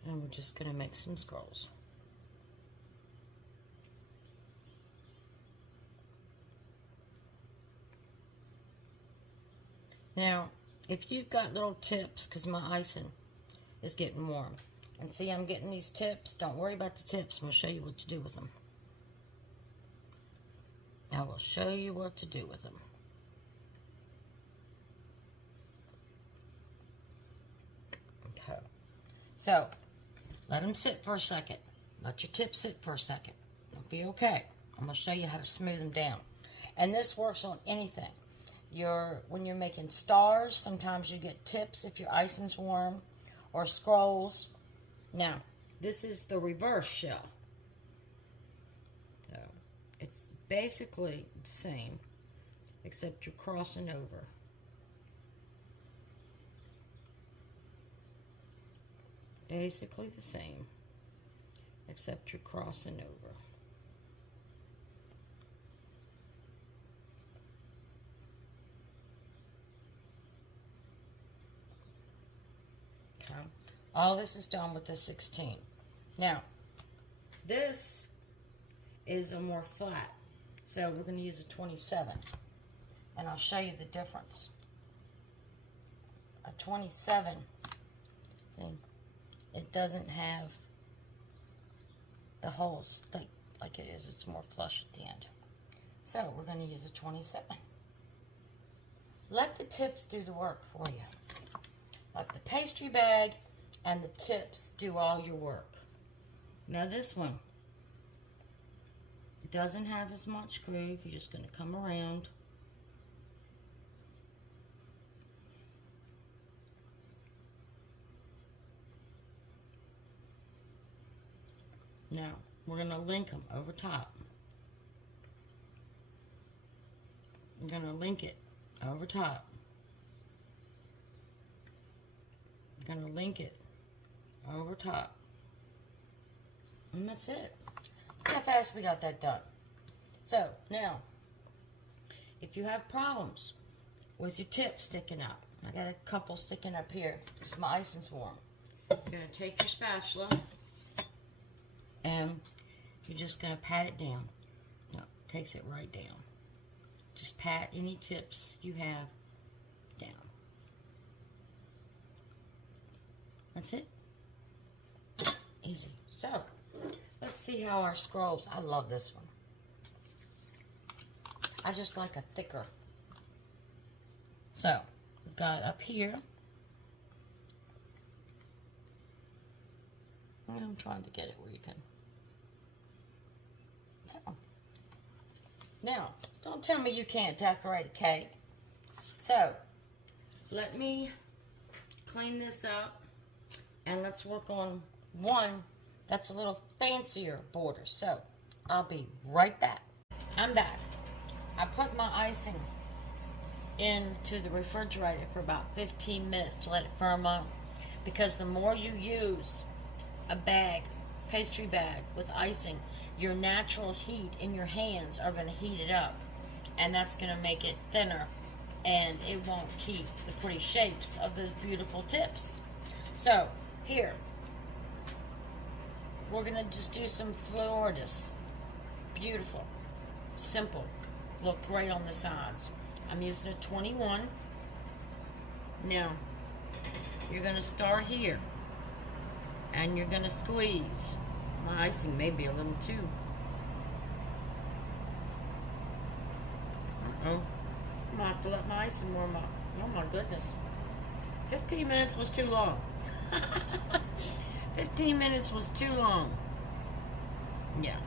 and we're just going to make some scrolls. Now, if you've got little tips, because my icing is getting warm, and see I'm getting these tips, don't worry about the tips. I'm going to show you what to do with them. I will show you what to do with them. Okay. So, let them sit for a second. Let your tips sit for a second. It'll be okay. I'm going to show you how to smooth them down. And this works on anything. When you're making stars, sometimes you get tips if your icing's warm, or scrolls. Now, this is the reverse shell. So, it's basically the same, except you're crossing over. Basically the same, except you're crossing over. Okay. All this is done with the 16. Now, this is a more flat, so we're going to use a 27, and I'll show you the difference. A 27, see, it doesn't have the holes like it is. It's more flush at the end. So we're going to use a 27. Let the tips do the work for you. Let the pastry bag and the tips do all your work. Now this one, it doesn't have as much groove. You're just going to come around. Now, we're going to link them over top. We're going to link it over top. We're going to link it over top. And that's it. Look how fast we got that done. So, now, if you have problems with your tip sticking up, I got a couple sticking up here because my icing's warm. You're going to take your spatula and you're just going to pat it down. No, it takes it right down. Just pat any tips you have down. That's it. Easy. So, let's see how our scrolls, I love this one. I just like a thicker. So, we've got up here. I'm trying to get it where you can. So, now, don't tell me you can't decorate a cake. So, let me clean this up and let's work on one that's a little fancier border. So, I'll be right back. I'm back. I put my icing into the refrigerator for about 15 minutes to let it firm up, because the more you use a bag, pastry bag with icing, your natural heat in your hands are going to heat it up. and that's going to make it thinner, and it won't keep the pretty shapes of those beautiful tips. So here, we're going to just do some Floridas. Beautiful, simple, look great on the sides. I'm using a 21. Now, you're going to start here, and you're going to squeeze. My icing may be a little too. I'm going to have to let my icing warm up. Oh my goodness. 15 minutes was too long. 15 minutes was too long. Yeah.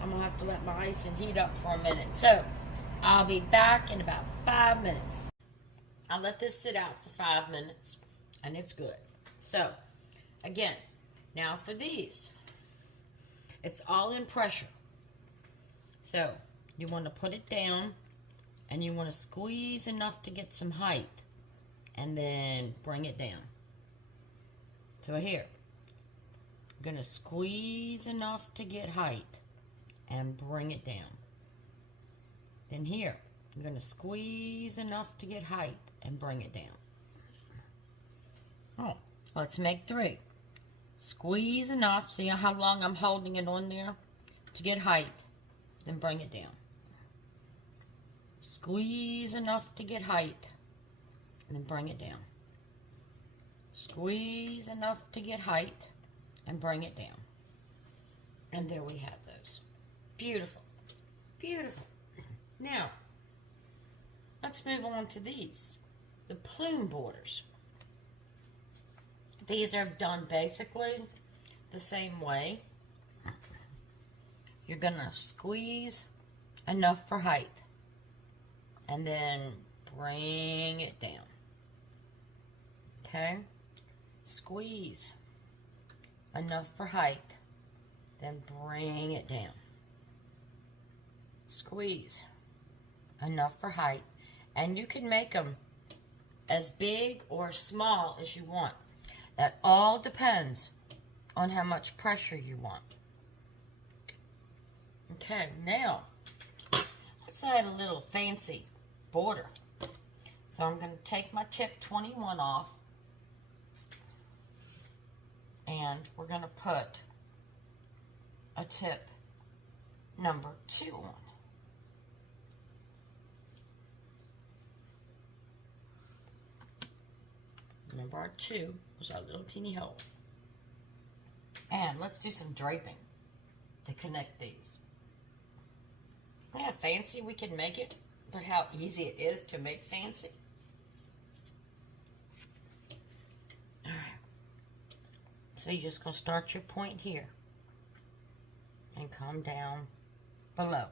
I'm going to have to let my icing heat up for a minute. So, I'll be back in about 5 minutes. I'll let this sit out for 5 minutes. And it's good. So, again, now for these. It's all in pressure. So, you want to put it down. And you want to squeeze enough to get some height. And then bring it down. So here. I'm going to squeeze enough to get height. And bring it down. Then here. I'm going to squeeze enough to get height. And bring it down. Oh, let's make 3. Squeeze enough. See how long I'm holding it on there? To get height. Then bring it down. Squeeze enough to get height, and then bring it down. Squeeze enough to get height, and bring it down. And there we have those. Beautiful. Beautiful. Now, let's move on to these. The plume borders. These are done basically the same way. You're going to squeeze enough for height. And then bring it down. Okay? Squeeze enough for height. Then bring it down. Squeeze enough for height. And you can make them as big or small as you want. That all depends on how much pressure you want. Okay, now let's add a little fancy border. So I'm going to take my tip 21 off, and we're going to put a tip number 2 on. Remember, our 2 was our little teeny hole. And let's do some draping to connect these. Yeah, fancy we can make it. But how easy it is to make fancy. Alright. So you're just going to start your point here. And come down below.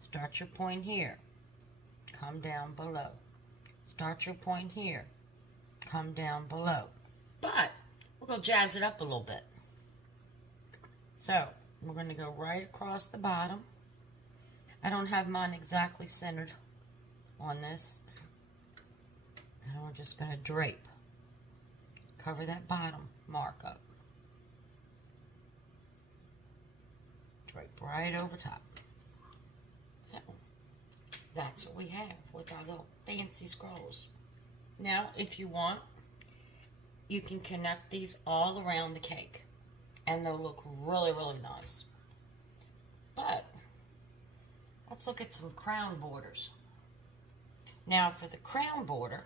Start your point here. Come down below. Start your point here. Come down below. But we're going to jazz it up a little bit. So we're going to go right across the bottom. I don't have mine exactly centered on this. And we're just going to drape. Cover that bottom mark up. Drape right over top. So, that's what we have with our little fancy scrolls. Now, if you want, you can connect these all around the cake. And they'll look really, really nice. But let's look at some crown borders. Now for the crown border,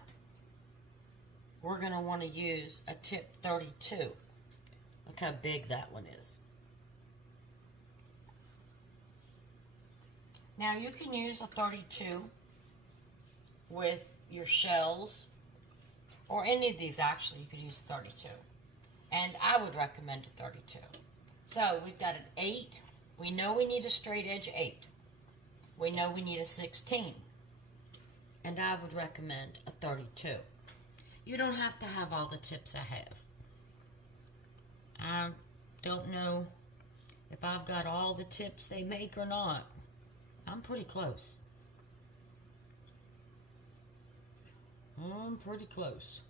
we're going to want to use a tip 32. Look how big that one is. Now you can use a 32 with your shells, or any of these actually, you could use a 32. And I would recommend a 32. So we've got an 8. We know we need a straight edge 8. We know we need a 16. And I would recommend a 32. You don't have to have all the tips I have. I don't know if I've got all the tips they make or not. I'm pretty close. I'm pretty close.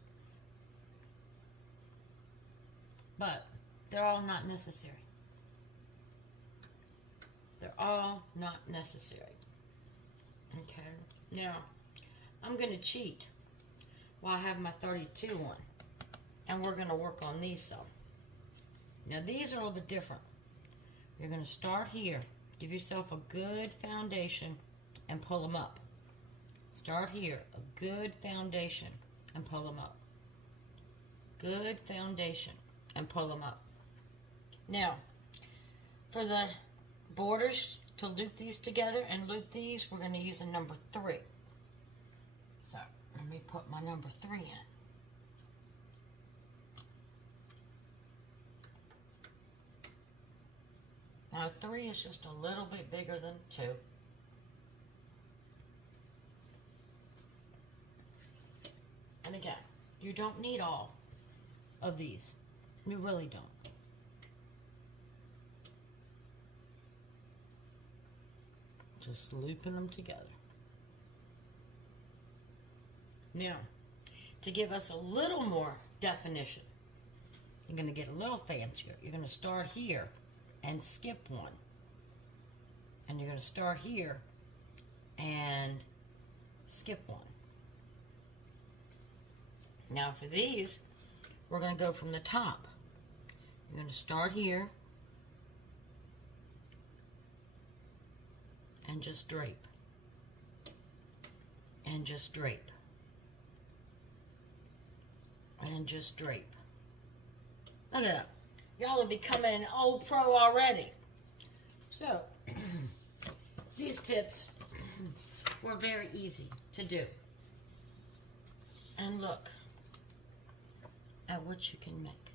But they're all not necessary. They're all not necessary. Okay, now I'm going to cheat while I have my 32 on, and we're going to work on these some. Now these are a little bit different. You're going to start here, give yourself a good foundation, and pull them up. Start here, a good foundation, and pull them up. Good foundation, and pull them up. Now, for the borders, to loop these together and loop these, we're going to use a number 3. So, let me put my number 3 in. Now, 3 is just a little bit bigger than 2. And again, you don't need all of these. You really don't. Just looping them together. Now, to give us a little more definition, you're going to get a little fancier. You're going to start here and skip one. And you're going to start here and skip one. Now for these, we're going to go from the top. You're going to start here and just drape. And just drape. And just drape. Look at that. Y'all are becoming an old pro already. So, these tips were very easy to do. And look at what you can make.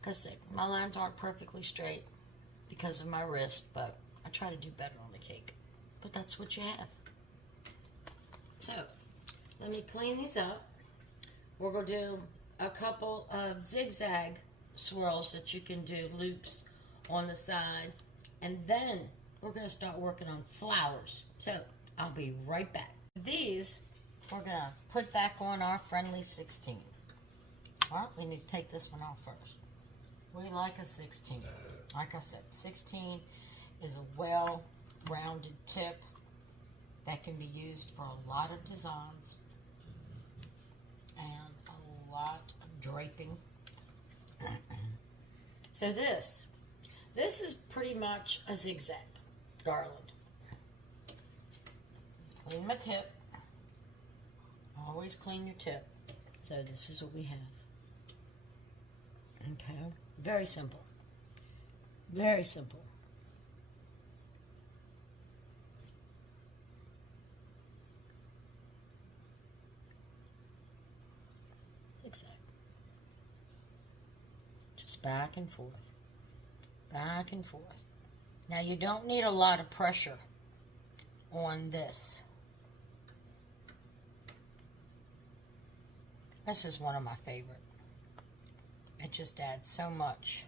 Because my lines aren't perfectly straight because of my wrist, but I try to do better on the cake. But that's what you have. So, let me clean these up. We're going to do a couple of zigzag swirls that you can do, loops on the side. And then we're going to start working on flowers. So, I'll be right back. These, we're going to put back on our friendly 16. Well, we need to take this one off first. We like a 16. Like I said, 16 is a well-rounded tip that can be used for a lot of designs and a lot of draping. So this is pretty much a zigzag garland. Clean my tip. Always clean your tip. So this is what we have. Okay, very simple. Very simple. Zigzag. Just back and forth. Back and forth. Now you don't need a lot of pressure on this. This is one of my favorite. It just adds so much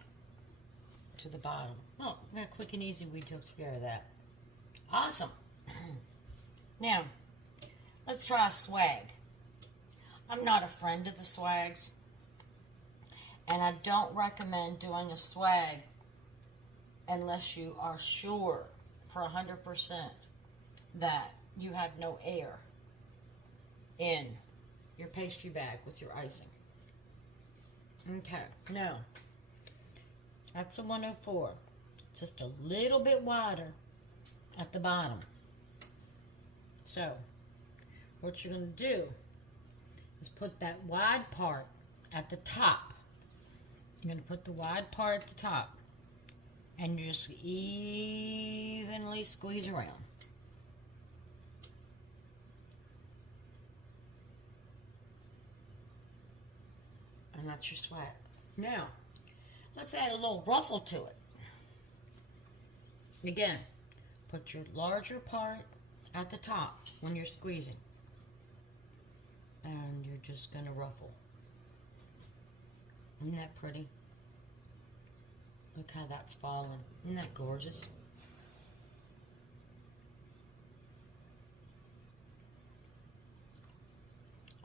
to the bottom. Oh, yeah, quick and easy we took care of that. Awesome. Now, let's try a swag. I'm not a friend of the swags, and I don't recommend doing a swag unless you are sure for 100% that you have no air in your pastry bag with your icing. Okay, now, that's a 104. Just a little bit wider at the bottom. So, what you're going to do is put that wide part at the top. You're going to put the wide part at the top and you just evenly squeeze around. And that's your swag. Now, let's add a little ruffle to it. Again, put your larger part at the top when you're squeezing. And you're just going to ruffle. Isn't that pretty? Look how that's falling. Isn't that gorgeous?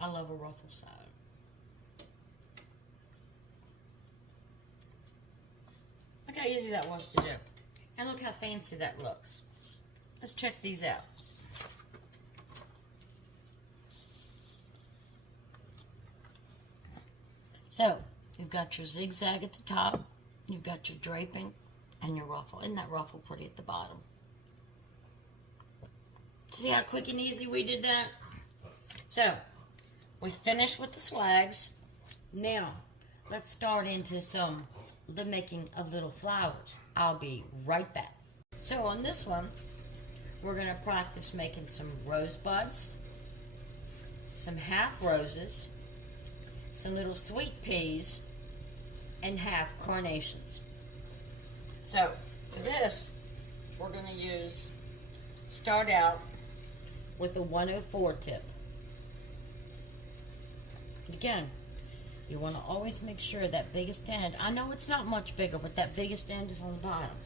I love a ruffle side. Look how easy that was to do. And look how fancy that looks. Let's check these out. So, you've got your zigzag at the top, you've got your draping, and your ruffle. Isn't that ruffle pretty at the bottom? See how quick and easy we did that? So, we finished with the swags. Now, let's start into the making of little flowers. I'll be right back. So on this one, we're going to practice making some rosebuds, some half roses, some little sweet peas, and half carnations. So for this, we're going to start out with a 104 tip. Again, you want to always make sure that biggest end, I know it's not much bigger, but that biggest end is on the bottom.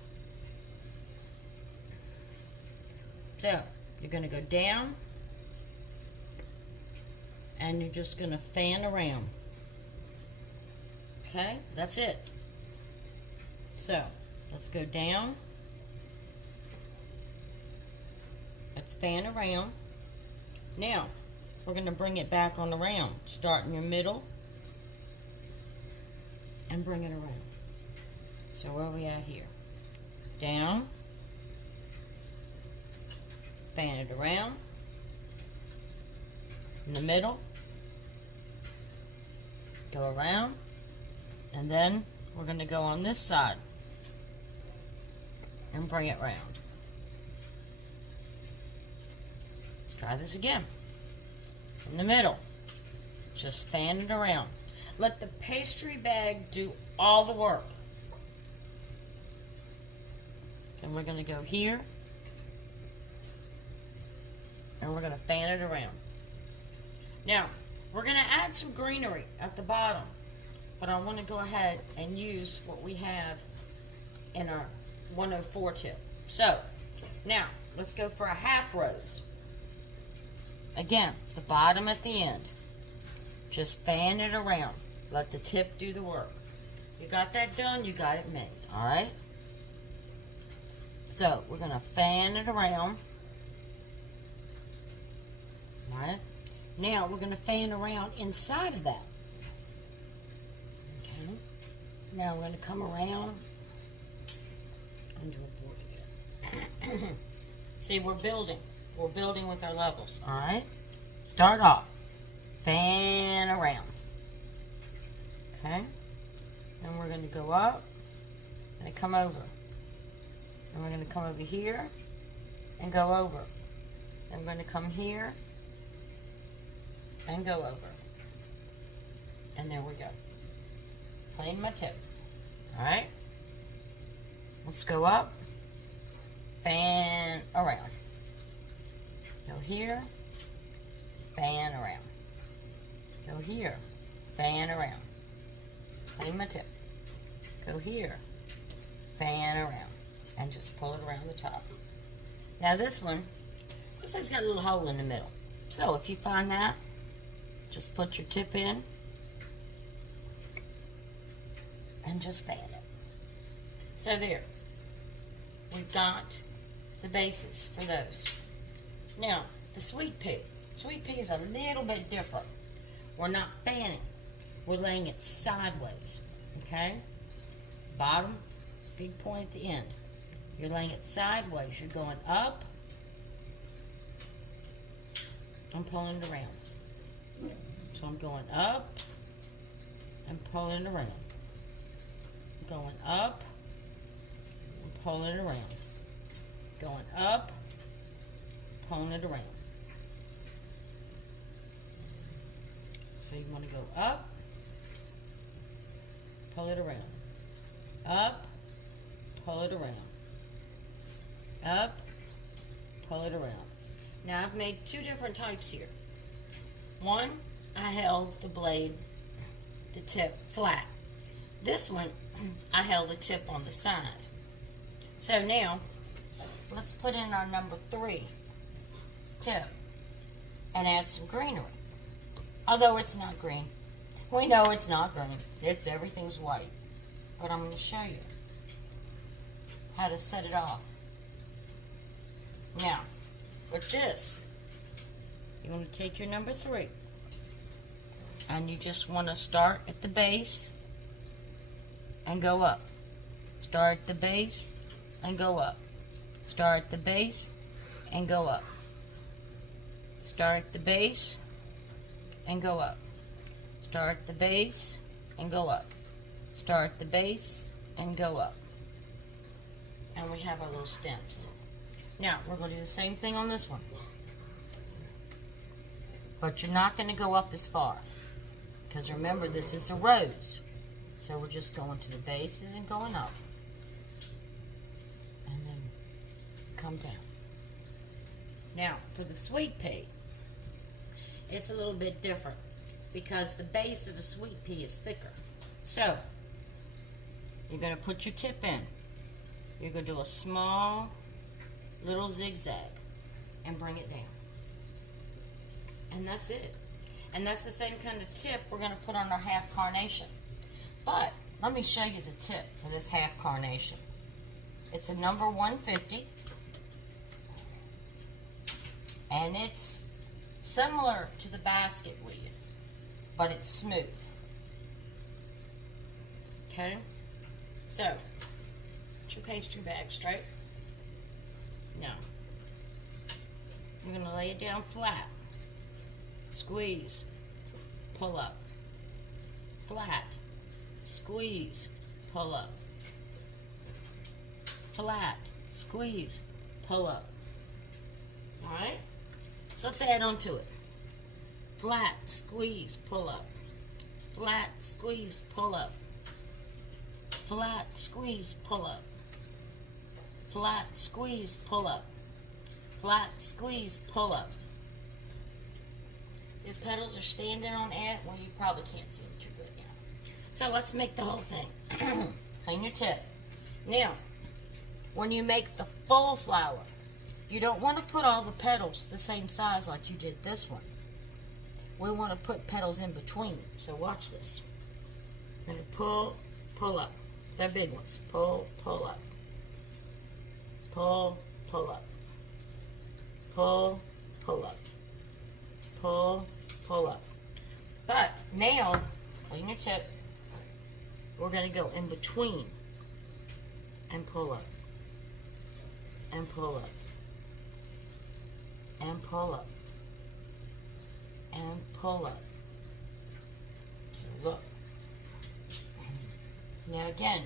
So, you're going to go down, and you're just going to fan around. Okay, that's it. So, let's go down. Let's fan around. Now, we're going to bring it back on the round. Start in your middle and bring it around. So where are we at here? Down. Fan it around. In the middle. Go around. And then we're going to go on this side and bring it round. Let's try this again. In the middle. Just fan it around. Let the pastry bag do all the work. And we're going to go here. And we're going to fan it around. Now, we're going to add some greenery at the bottom. But I want to go ahead and use what we have in our 104 tip. So, now, let's go for a half rose. Again, the bottom at the end. Just fan it around. Let the tip do the work. You got that done, you got it made. Alright? So, we're going to fan it around. Alright? Now, we're going to fan around inside of that. Okay? Now, we're going to come around and do a board again. See, we're building. We're building with our levels. Alright? Start off. Fan around. Okay? And we're going to go up and come over. And we're going to come over here and go over. And we're going to come here and go over. And there we go. Clean my tip. Alright? Let's go up. Fan around. Go here. Fan around. Go here. Fan around. Clean my tip. Go here. Fan around. And just pull it around the top. Now this one, this has got a little hole in the middle. So if you find that, just put your tip in and just fan it. So there. We've got the bases for those. Now, the sweet pea. Sweet pea is a little bit different. We're not fanning. We're laying it sideways. Okay? Bottom, big point at the end. You're laying it sideways. You're going up and pulling it around. So I'm going up and pulling it around. Going up and pulling it around. Going up, pulling it around. So you want to go up, pull it around. Up, pull it around. Up, pull it around. Now I've made two different types here. One, I held the blade, the tip flat. This one, I held the tip on the side. So now, let's put in our number 3 tip and add some greenery. Although it's not green. We know it's not green. Everything's white. But I'm going to show you. how to set it off. Now, with this, you want to take your number 3, and you just want to start at the base and go up. Start at the base and go up. Start at the base and go up. Start at the base and go up. Start at the base and go up. Start at the base and go up. And we have our little stems. Now, we're going to do the same thing on this one. But you're not going to go up as far. Because remember, this is a rose. So we're just going to the bases and going up. And then come down. Now, for the sweet pea, it's a little bit different because the base of a sweet pea is thicker. So, you're going to put your tip in. You're going to do a small little zigzag and bring it down. And that's it. And that's the same kind of tip we're going to put on our half carnation. But let me show you the tip for this half carnation. It's a number 150. And it's similar to the basket weave, but it's smooth. Okay? So, put your pastry bag straight. Now, you're going to lay it down flat. Squeeze. Pull up. Flat. Squeeze. Pull up. Flat. Squeeze. Pull up. Alright? So let's add on to it. Flat, squeeze, pull up. Flat, squeeze, pull up. Flat, squeeze, pull up. Flat, squeeze, pull up. Flat, squeeze, pull up. If petals are standing on it, well, you probably can't see what you're doing now. So let's make the whole thing. Clean your tip. Now, when you make the full flower, you don't want to put all the petals the same size like you did this one. We want to put petals in between. So watch this. I'm going to pull, pull up. They're big ones. Pull, pull up. Pull, pull up. Pull, pull up. Pull, pull up. But now, clean your tip. We're going to go in between and pull up. And pull up. And pull up. And pull up. So look. Now again,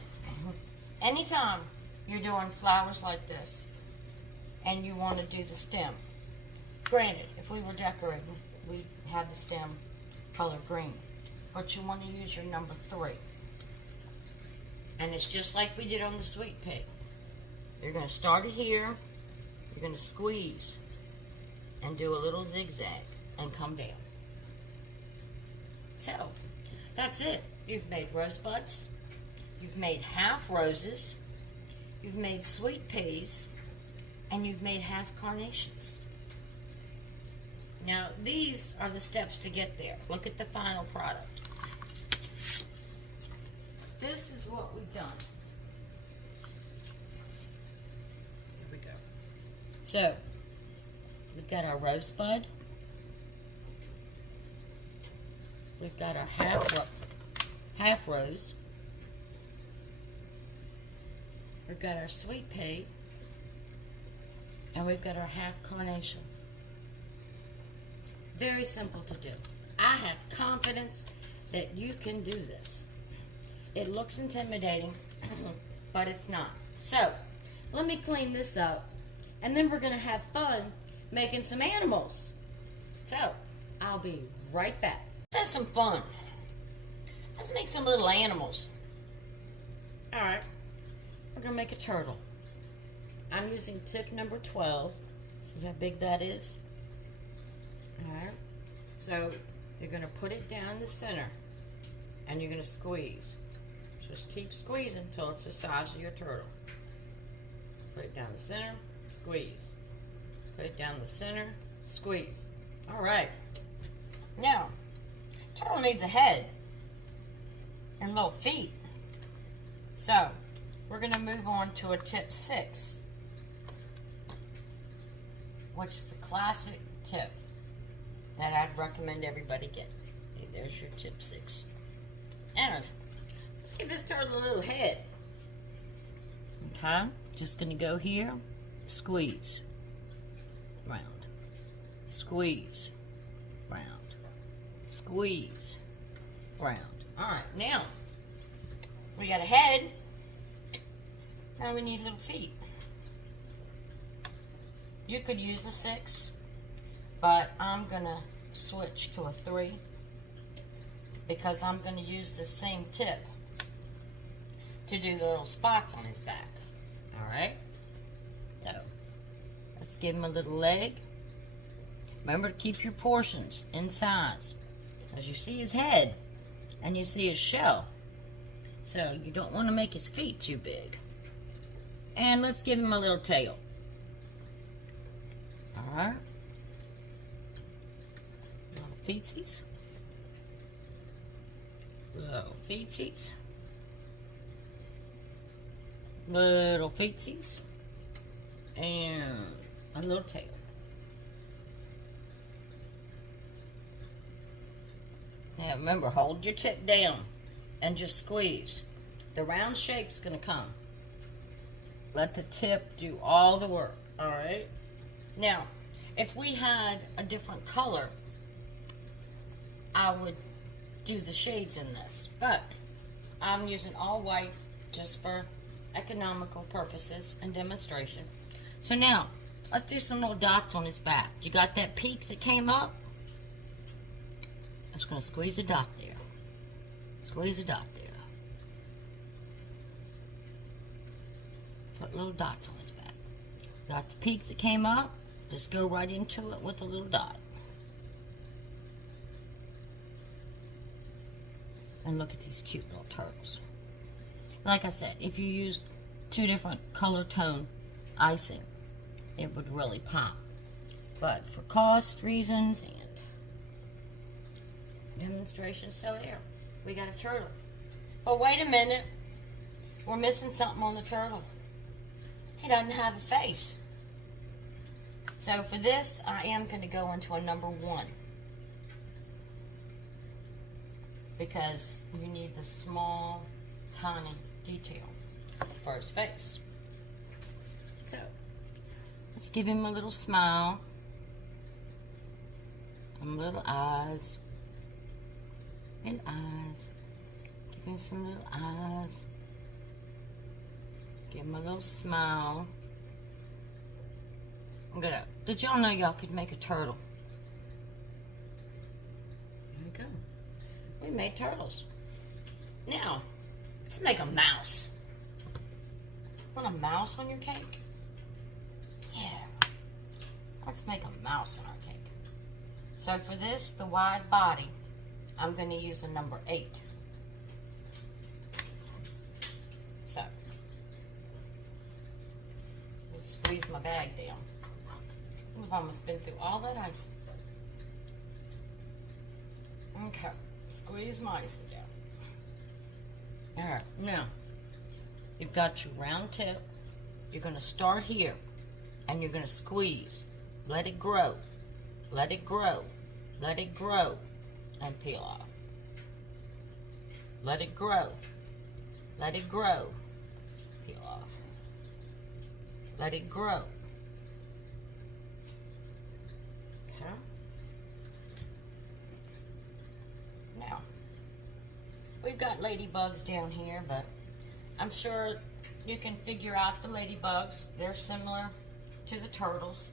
anytime you're doing flowers like this and you want to do the stem, granted, if we were decorating, we had the stem color green, but you want to use your number 3. And it's just like we did on the sweet pea. You're going to start it here, you're going to squeeze, and do a little zigzag and come down. So, that's it. You've made rosebuds, you've made half roses, you've made sweet peas, and you've made half carnations. Now, these are the steps to get there. Look at the final product. This is what we've done. Here we go. So, we've got our rosebud. We've got our half rose. We've got our sweet pea. And we've got our half carnation. Very simple to do. I have confidence that you can do this. It looks intimidating, but it's not. So, let me clean this up, and then we're going to have fun making some animals. So, I'll be right back. Let's have some fun. Let's make some little animals. Alright, we're going to make a turtle. I'm using tip number 12. See how big that is? Alright, so you're going to put it down the center, and you're going to squeeze. Just keep squeezing until it's the size of your turtle. Put it down the center, squeeze. Put it down the center, squeeze. Alright. Now, turtle needs a head and little feet. So, we're going to move on to a tip 6, which is a classic tip that I'd recommend everybody get. Okay, there's your tip 6. And let's give this turtle a little head. Okay, just going to go here, squeeze, round, squeeze, round, squeeze, round. All right, now we got a head. Now we need little feet. You could use a 6, but I'm gonna switch to a 3 because I'm gonna use the same tip to do the little spots on his back. All right, so let's give him a little leg. Remember to keep your portions in size, as you see his head and you see his shell, so you don't want to make his feet too big. And let's give him a little tail. All right, little feetsies, little feetsies, little feetsies, and a little tail. Now remember, hold your tip down and just squeeze. The round shape's gonna come. Let the tip do all the work, all right? Now, if we had a different color, I would do the shades in this, but I'm using all white just for economical purposes and demonstration. So now, let's do some little dots on his back. You got that peak that came up? I'm just going to squeeze a dot there. Squeeze a dot there. Put little dots on his back. Got the peak that came up? Just go right into it with a little dot. And look at these cute little turtles. Like I said, if you used 2 different color tone icing, it would really pop. But for cost reasons and demonstration, so there, we got a turtle. But wait a minute, we're missing something on the turtle. He doesn't have a face. So for this, I am going to go into a number 1. Because you need the small, tiny detail for his face. So, let's give him a little smile. Some little eyes. And eyes. Give him some little eyes. Give him a little smile. Good. Did y'all know y'all could make a turtle? There we go. We made turtles. Now, let's make a mouse. Want a mouse on your cake? Yeah. Let's make a mouse on our cake. So for this, the wide body, I'm going to use a number 8. So, I'll squeeze my bag down. We've almost been through all that icing. Okay, squeeze my icing down. All right, now, you've got your round tip. You're going to start here, and you're going to squeeze. Let it grow. Let it grow. Let it grow. And peel off. Let it grow. Let it grow. Peel off. Let it grow. Okay. Now, we've got ladybugs down here, but I'm sure you can figure out the ladybugs. They're similar to the turtles.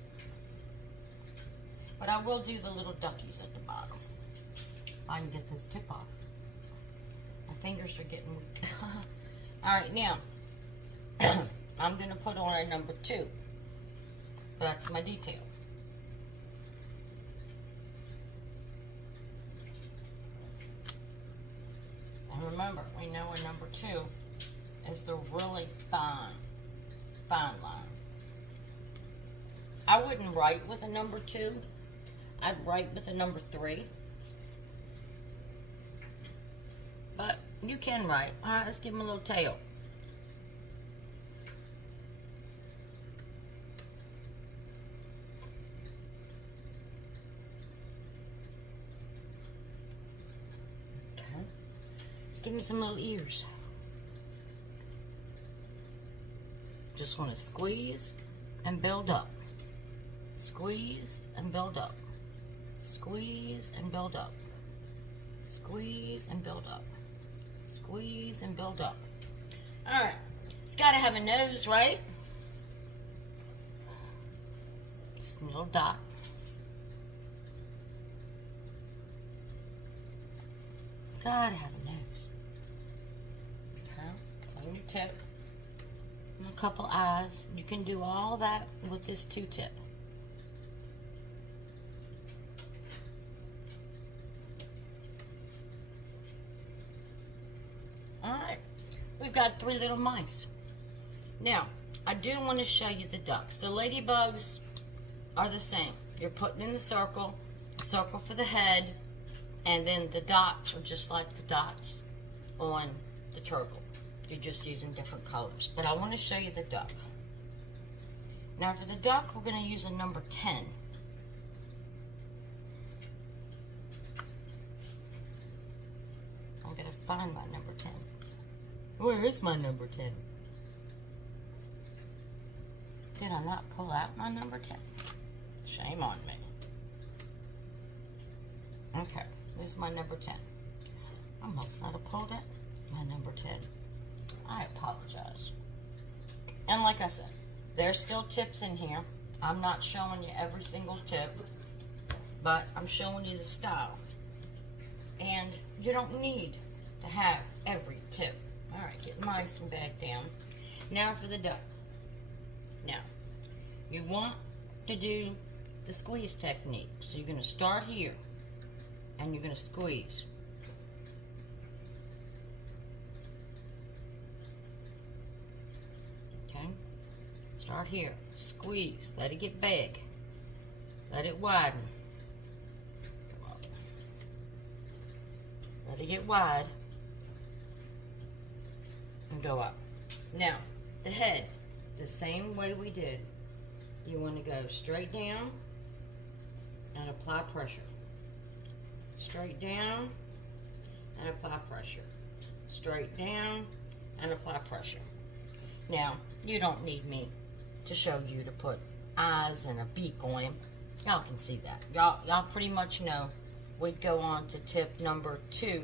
But I will do the little duckies at the bottom. I can get this tip off. My fingers are getting weak. Alright, now, I'm going to put on a number 2. That's my detail. And remember, we know a number 2 is the really fine line. I wouldn't write with a number 2. I'd write with a number 3. But you can write. Alright, let's give him a little tail. give me some little ears. Just want to squeeze and build up. Squeeze and build up. Squeeze and build up. Squeeze and build up. Squeeze and build up. Alright, it's got to have a nose, right? Just a little dot. Gotta have a nose. Okay, clean your tip. And a couple eyes. You can do all that with this 2-tip. Alright, we've got 3 little mice. Now, I do want to show you the ducks. The ladybugs are the same. You're putting in the circle for the head, and then the dots are just like the dots on the turtle. You're just using different colors. But I want to show you the duck. Now for the duck, we're going to use a number 10. I'm going to find my number 10. Where is my number 10? Did I not pull out my number 10? Shame on me. Okay, here's my number 10. I must not have pulled it. My number 10. I apologize. And like I said, there's still tips in here. I'm not showing you every single tip, but I'm showing you the style. And you don't need to have every tip. Alright, get mice and back down. Now for the duck. Now, you want to do the squeeze technique. So you're going to start here, and you're going to squeeze. Okay? Start here. Squeeze. Let it get big. Let it widen. Let it get wide. And go up. Now, the head, the same way we did. You want to go straight down and apply pressure. Straight down and apply pressure. Straight down and apply pressure. Now, you don't need me to show you to put eyes and a beak on him. Y'all can see that. Y'all pretty much know we'd go on to tip number 2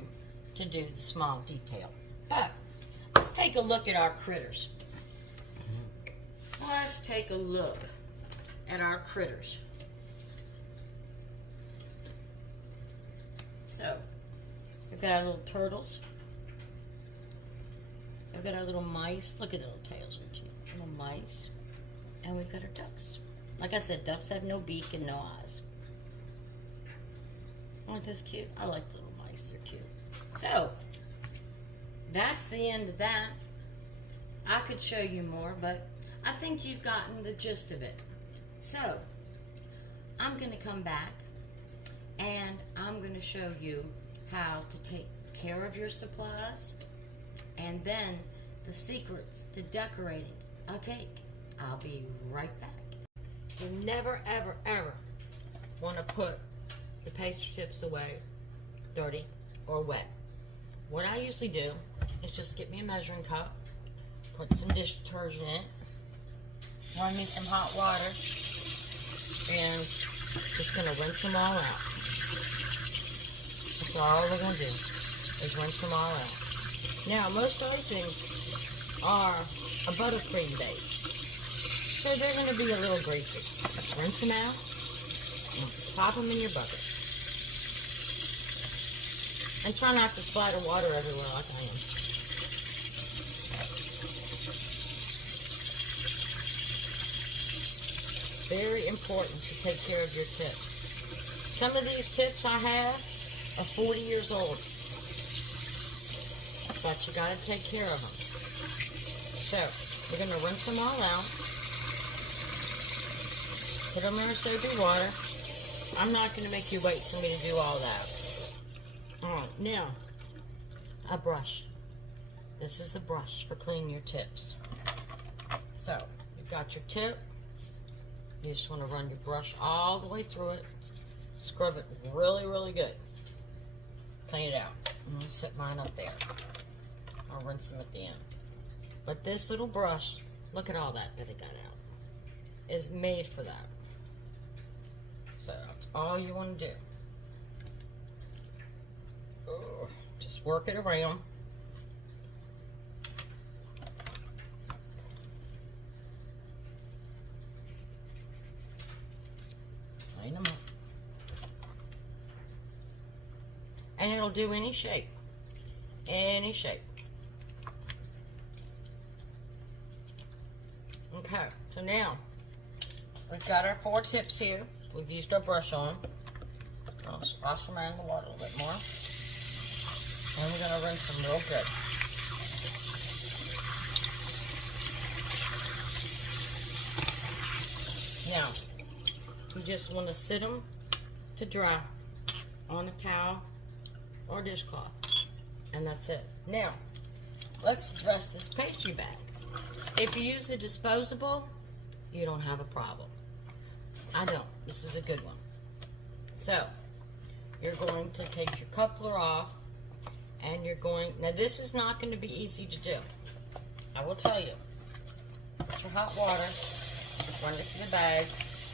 to do the small detail. But let's take a look at our critters. Let's take a look at our critters. So, we've got our little turtles. We've got our little mice. Look at the little tails, aren't you? Little mice. And we've got our ducks. Like I said, ducks have no beak and no eyes. Aren't those cute? I like the little mice. They're cute. So, that's the end of that. I could show you more, but I think you've gotten the gist of it. So, I'm going to come back and I'm going to show you how to take care of your supplies and then the secrets to decorating a cake. I'll be right back. You never, ever, ever want to put the pastry chips away dirty or wet. What I usually do is just get me a measuring cup, put some dish detergent in it, run me some hot water, and just going to rinse them all out. That's all we're going to do, is rinse them all out. Now, most icings are a buttercream base, so they're going to be a little greasy. Rinse them out, and pop them in your bucket. And try not to splatter water everywhere like I am. Very important to take care of your tips. Some of these tips I have are 40 years old. But you got to take care of them. So, we're going to rinse them all out. Put them in our soapy water. I'm not going to make you wait for me to do all that. Alright, now, a brush. This is a brush for cleaning your tips. So, you've got your tip. You just want to run your brush all the way through it. Scrub it really, really good. Clean it out. I'm going to set mine up there. I'll rinse them at the end. But this little brush, look at all that it got out, is made for that. So that's all you want to do. Just work it around. Clean them up. And it'll do any shape. Any shape. Okay, so now we've got our 4 tips here. We've used our brush on. I'll splash them around in the water a little bit more. And we're going to rinse them real good. Now, you just want to sit them to dry on a towel or dishcloth. And that's it. Now, let's dress this pastry bag. If you use a disposable, you don't have a problem. I don't. This is a good one. So, you're going to take your coupler off, and you're going, now this is not going to be easy to do. I will tell you. Put your hot water, run it through the bag,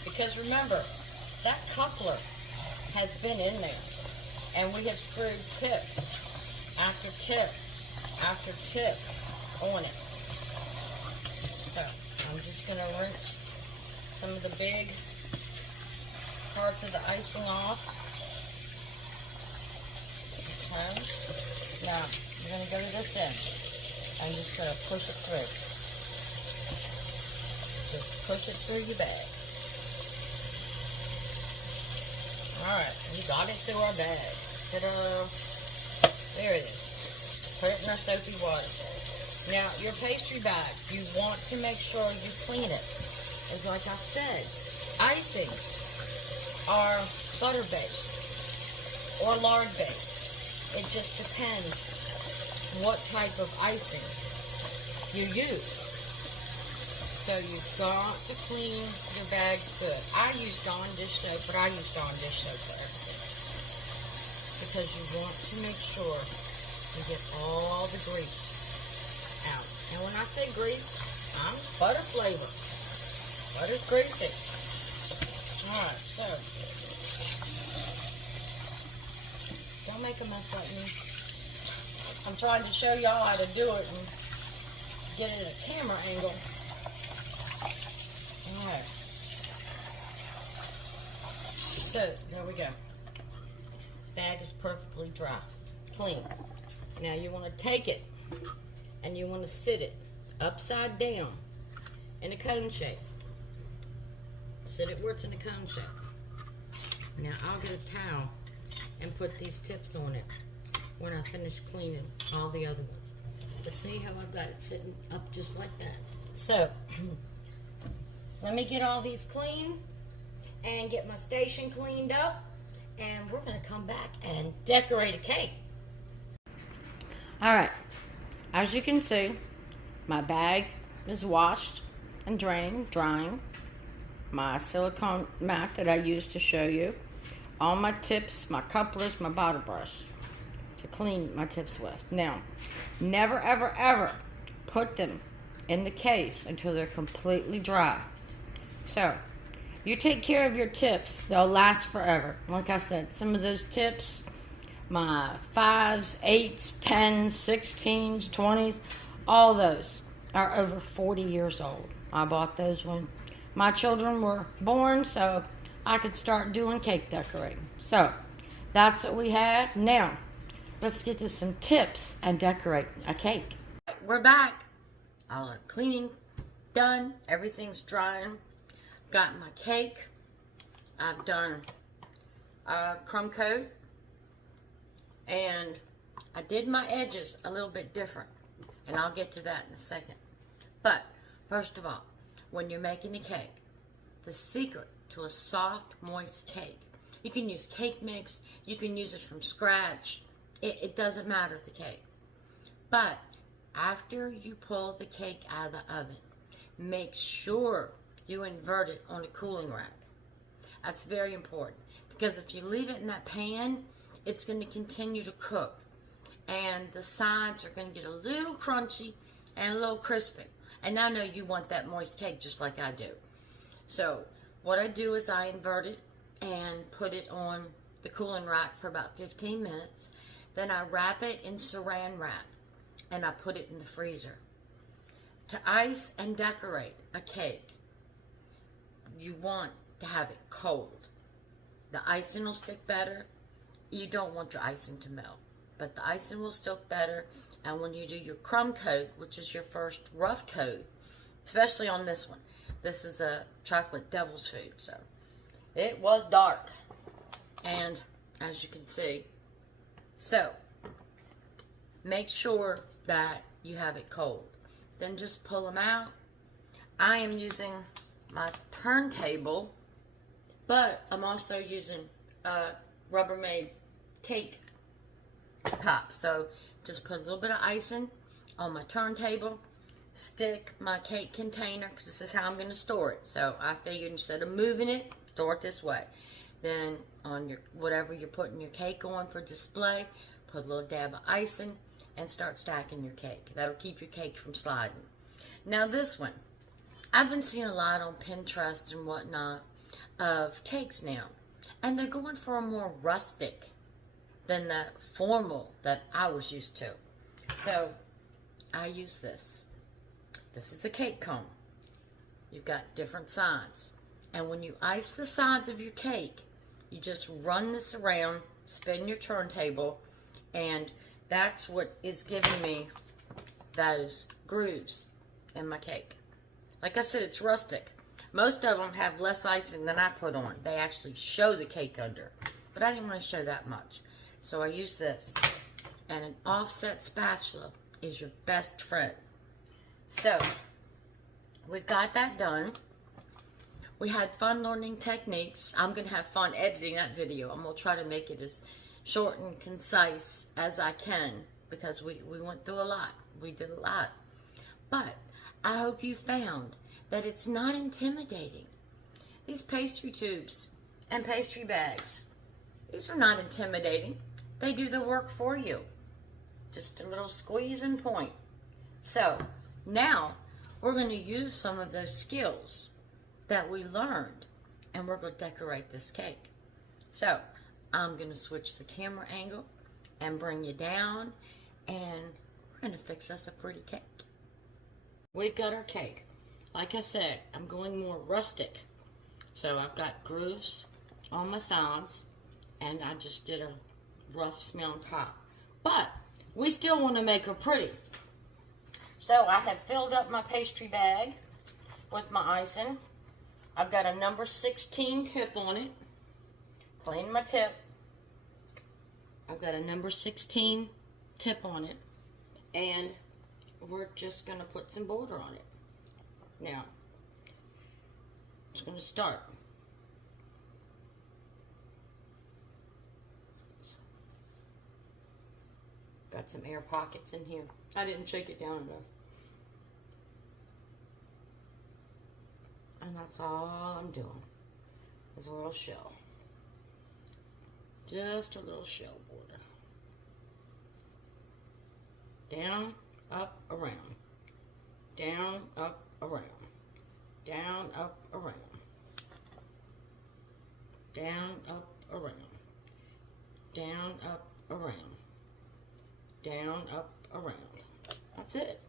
because remember, that coupler has been in there, and we have screwed tip after tip after tip on it. So, I'm just going to rinse some of the big parts of the icing off. Okay. Now, I'm going to go to this end. I'm just going to push it through. Just push it through your bag. Alright, we got it through our bag. Ta-da! There it is. Put it in our soapy water. Now, your pastry bag, you want to make sure you clean it. As like I said, icings are butter-based or lard-based. It just depends what type of icing you use. So you've got to clean your bags good. I use Dawn dish soap, but I use Dawn dish soap for everything. Because you want to make sure you get all the grease out. And when I say grease, I'm butter flavor. Butter's greasy. Alright, so don't make a mess like me. I'm trying to show y'all how to do it and get it at a camera angle. Alright. So, there we go. Bag is perfectly dry. Clean. Now you want to take it and you want to sit it upside down in a cone shape. Sit it where it's in a cone shape. Now I'll get a towel and put these tips on it when I finish cleaning all the other ones. But see how I've got it sitting up just like that. So, let me get all these clean and get my station cleaned up, and we're going to come back and decorate a cake. Alright, as you can see, my bag is washed and drying. My silicone mat that I used to show you. All my tips, my couplers, my bottle brush to clean my tips with. Now, never ever ever put them in the case until they're completely dry. So, you take care of your tips, they'll last forever. Like I said, some of those tips, my 5s, 8s, 10s, 16s, 20s, all those are over 40 years old. I bought those when my children were born, so I could start doing cake decorating. So, that's what we have. Now, let's get to some tips and decorate a cake. We're back. All our cleaning done. Everything's drying. Got my cake. I've done a crumb coat. And I did my edges a little bit different. And I'll get to that in a second. But, first of all, when you're making a cake, the secret to a soft, moist cake, you can use cake mix, you can use it from scratch, it doesn't matter the cake. But after you pull the cake out of the oven, make sure you invert it on a cooling rack. That's very important, because if you leave it in that pan, it's going to continue to cook. and the sides are going to get a little crunchy and a little crispy. And I know you want that moist cake just like I do. So what I do is I invert it and put it on the cooling rack for about 15 minutes. Then I wrap it in saran wrap and I put it in the freezer. To ice and decorate a cake, you want to have it cold. The icing will stick better. You don't want your icing to melt, but the icing will stick better. And when you do your crumb coat, which is your first rough coat, especially on this one, this is a chocolate devil's food, so it was dark, and as you can see, so make sure that you have it cold. Then just pull them out. I am using my turntable, but I'm also using Rubbermaid cake top. So just put a little bit of icing on my turntable, stick my cake container, because this is how I'm going to store it. So I figured instead of moving it, store it this way. Then on your whatever you're putting your cake on for display, put a little dab of icing and start stacking your cake. That'll keep your cake from sliding. Now this one, I've been seeing a lot on Pinterest and whatnot of cakes now, and they're going for a more rustic than the formal that I was used to. So I use this. This is a cake cone. You've got different sides. And when you ice the sides of your cake, you just run this around, spin your turntable, and that's what is giving me those grooves in my cake. Like I said, it's rustic. Most of them have less icing than I put on. They actually show the cake under. But I didn't want to show that much. So I use this. And an offset spatula is your best friend. So, we've got that done. We had fun learning techniques. I'm going to have fun editing that video. I'm going to try to make it as short and concise as I can, because we went through a lot. We did a lot. But I hope you found that it's not intimidating. These pastry tubes and pastry bags, these are not intimidating. They do the work for you. Just a little squeeze and point. So, now, we're going to use some of those skills that we learned, and we're going to decorate this cake. So, I'm going to switch the camera angle and bring you down, and we're going to fix us a pretty cake. We've got our cake. Like I said, I'm going more rustic. So, I've got grooves on my sides, and I just did a rough smell on top. But, we still want to make her pretty. So I have filled up my pastry bag with my icing. I've got a number 16 tip on it. Clean my tip. I've got a number 16 tip on it. And we're just going to put some border on it. Now, I'm just going to start. Got some air pockets in here. I didn't shake it down enough. And that's all I'm doing, is a little shell. Just a little shell border. Down, up, around. Down, up, around. Down, up, around. Down, up, around. Down, up, around. Down, up, around. That's it.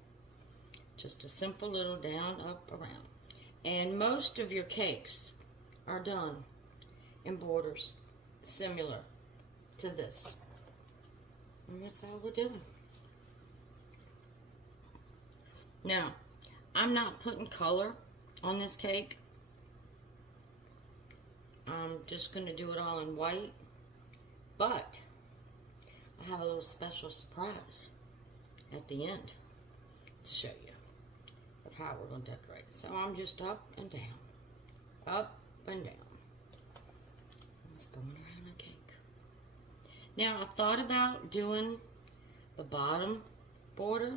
Just a simple little down, up, around. And most of your cakes are done in borders similar to this. And that's all we're doing. Now, I'm not putting color on this cake. I'm just going to do it all in white. But I have a little special surprise at the end to show you of how we're going to decorate it. So I'm just up and down, up and down. Let's go around the cake. Now I thought about doing the bottom border,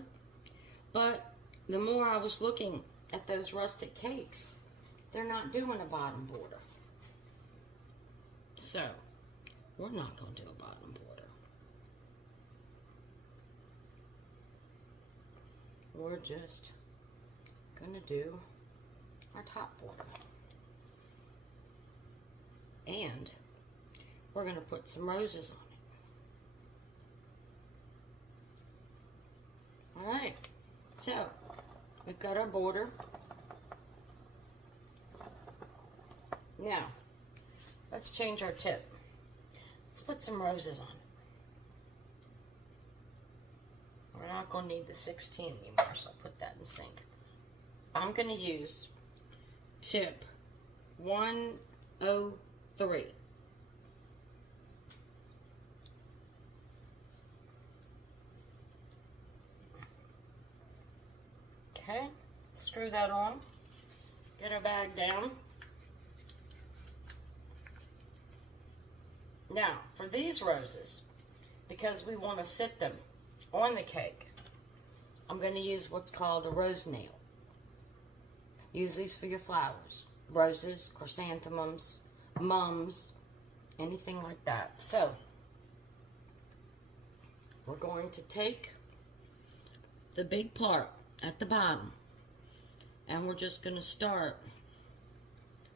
but the more I was looking at those rustic cakes, they're not doing a bottom border. So we're not going to do a bottom border. we're just gonna do our top border. And we're gonna put some roses on it. All right, so we've got our border. Now, let's change our tip. Let's put some roses on it. We're not going to need the 16 anymore, so I'll put that in sync. I'm going to use tip 103. Okay, screw that on. Get our bag down. Now, for these roses, because we want to sit them on the cake, I'm going to use what's called a rose nail. Use these for your flowers. Roses, chrysanthemums, mums, anything like that. So, we're going to take the big part at the bottom, and we're just going to start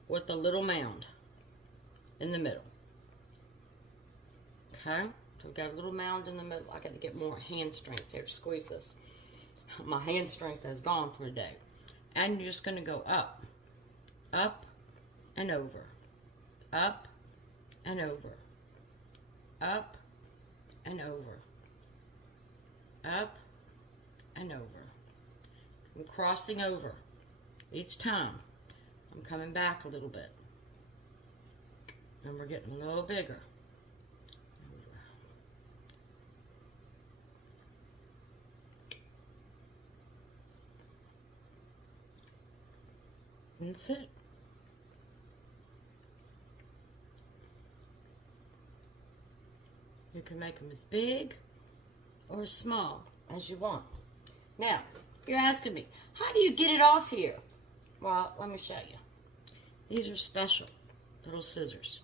with a little mound in the middle. Okay, so we've got a little mound in the middle. I got to get more hand strength here to squeeze this. My hand strength has gone for a day. And you're just going to go up, up, and over, up, and over, up, and over, up, and over. I'm crossing over each time. I'm coming back a little bit. And we're getting a little bigger. That's it. You can make them as big or as small as you want. Now, you're asking me, how do you get it off here? Well, let me show you. These are special little scissors.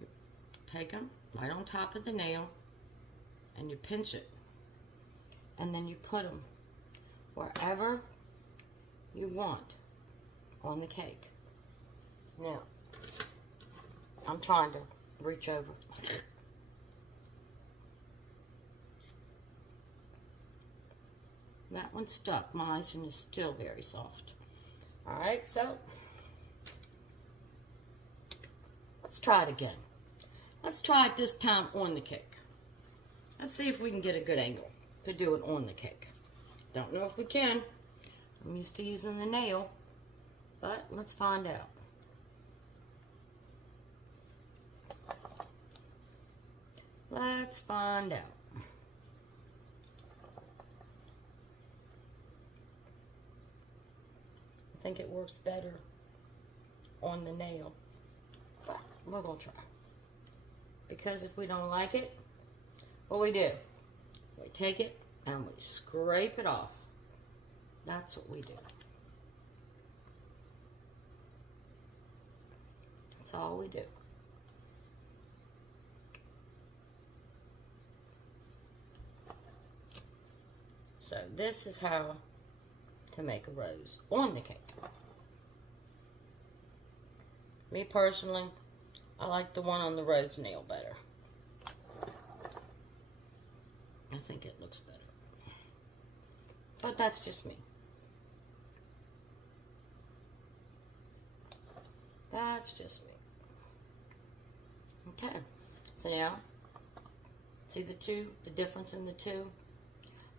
You take them right on top of the nail and you pinch it. And then you put them wherever you want on the cake. Now, I'm trying to reach over. That one stuck. My icing is still very soft. Alright, so let's try it again. Let's try it this time on the cake. Let's see if we can get a good angle to do it on the cake. Don't know if we can. I'm used to using the nail. But let's find out. Let's find out. I think it works better on the nail. But we're going to try. Because if we don't like it, what we do? We take it and we scrape it off. That's what we do. That's all we do. So this is how to make a rose on the cake. Me personally, I like the one on the rose nail better. I think it looks better. But that's just me. That's just me. Okay, so now, see the difference in the two?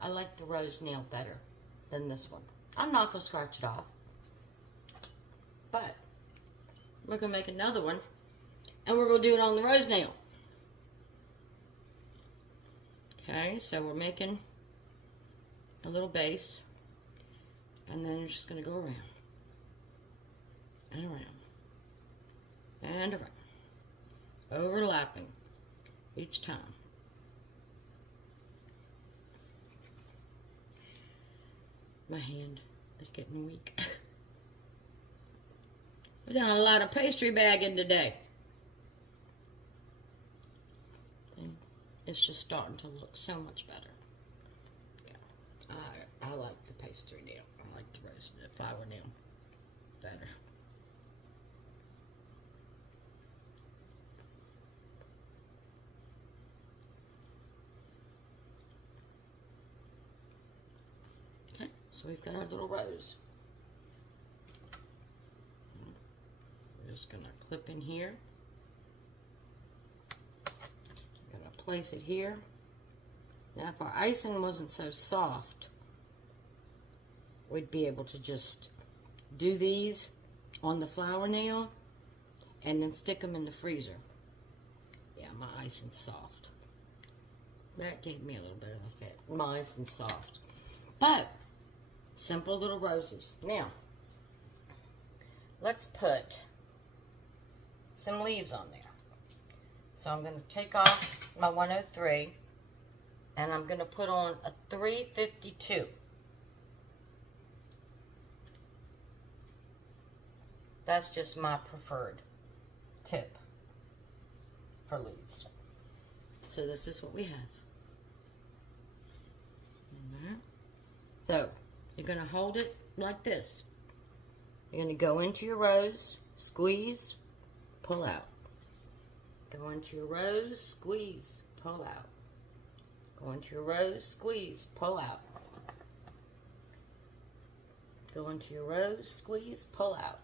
I like the rose nail better than this one. I'm not going to scratch it off. But, we're going to make another one, and we're going to do it on the rose nail. Okay, so we're making a little base, and then you're just going to go around, and around, and around. Overlapping each time. My hand is getting weak. We've done a lot of pastry bagging today. And it's just starting to look so much better. Yeah, I like the pastry nail. I like the flower nail better. Okay, so we've got our little rose. We're just gonna clip in here. I'm gonna place it here. Now, if our icing wasn't so soft, we'd be able to just do these on the flower nail and then stick them in the freezer. Yeah, my icing's soft. That gave me a little bit of a fit. My icing's soft. But, simple little roses. Now, let's put some leaves on there. So I'm going to take off my 103 and I'm going to put on a 352. That's just my preferred tip for leaves. So this is what we have. So you're going to hold it like this. You're going to go into your rose, squeeze, pull out. Go into your rose, squeeze, pull out. Go into your rose, squeeze, pull out. Go into your rose, squeeze, pull out.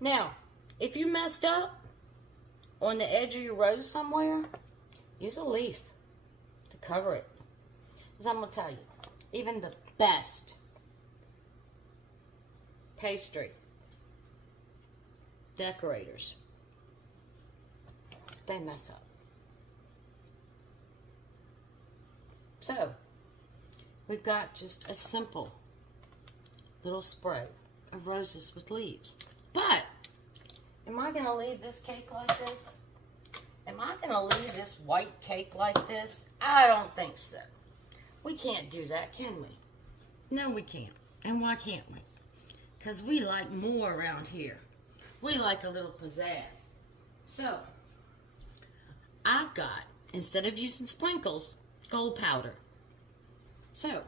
Now, if you messed up on the edge of your rose somewhere, use a leaf to cover it. Because I'm going to tell you, even the best pastry decorators, they mess up. So, we've got just a simple little spray of roses with leaves. But, am I going to leave this cake like this? Am I going to leave this white cake like this? I don't think so. We can't do that, can we? No, we can't. And why can't we? Because we like more around here. We like a little pizzazz. So, I've got, instead of using sprinkles, gold powder. So,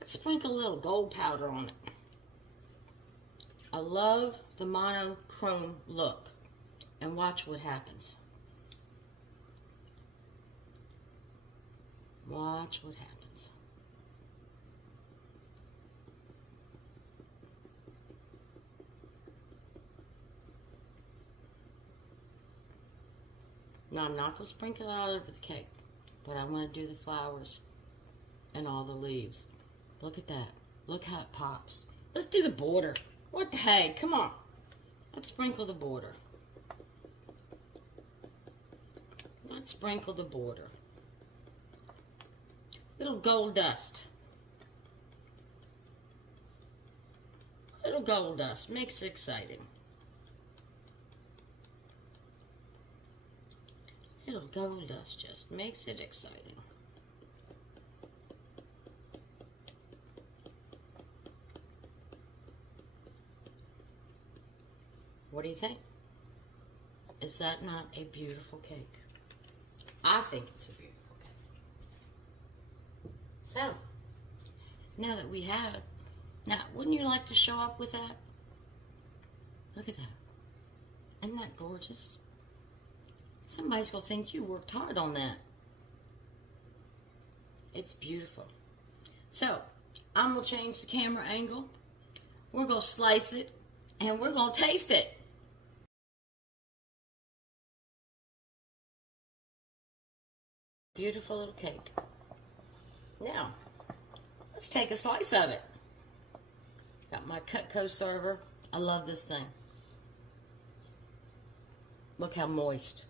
let's sprinkle a little gold powder on it. I love the monochrome look. And watch what happens. Watch what happens. Now, I'm not going to sprinkle it all over the cake, but I want to do the flowers and all the leaves. Look at that. Look how it pops. Let's do the border. What the heck? Come on. Let's sprinkle the border. Let's sprinkle the border. Little gold dust. Little gold dust. Makes it exciting. Little gold dust just makes it exciting. What do you think? Is that not a beautiful cake? I think it's a beautiful cake. So, now that we have, now wouldn't you like to show up with that? Look at that. Isn't that gorgeous? Somebody's going to think you worked hard on that. It's beautiful. So, I'm going to change the camera angle. We're going to slice it, and we're going to taste it. Beautiful little cake. Now, let's take a slice of it. Got my Cutco server. I love this thing. Look how moist.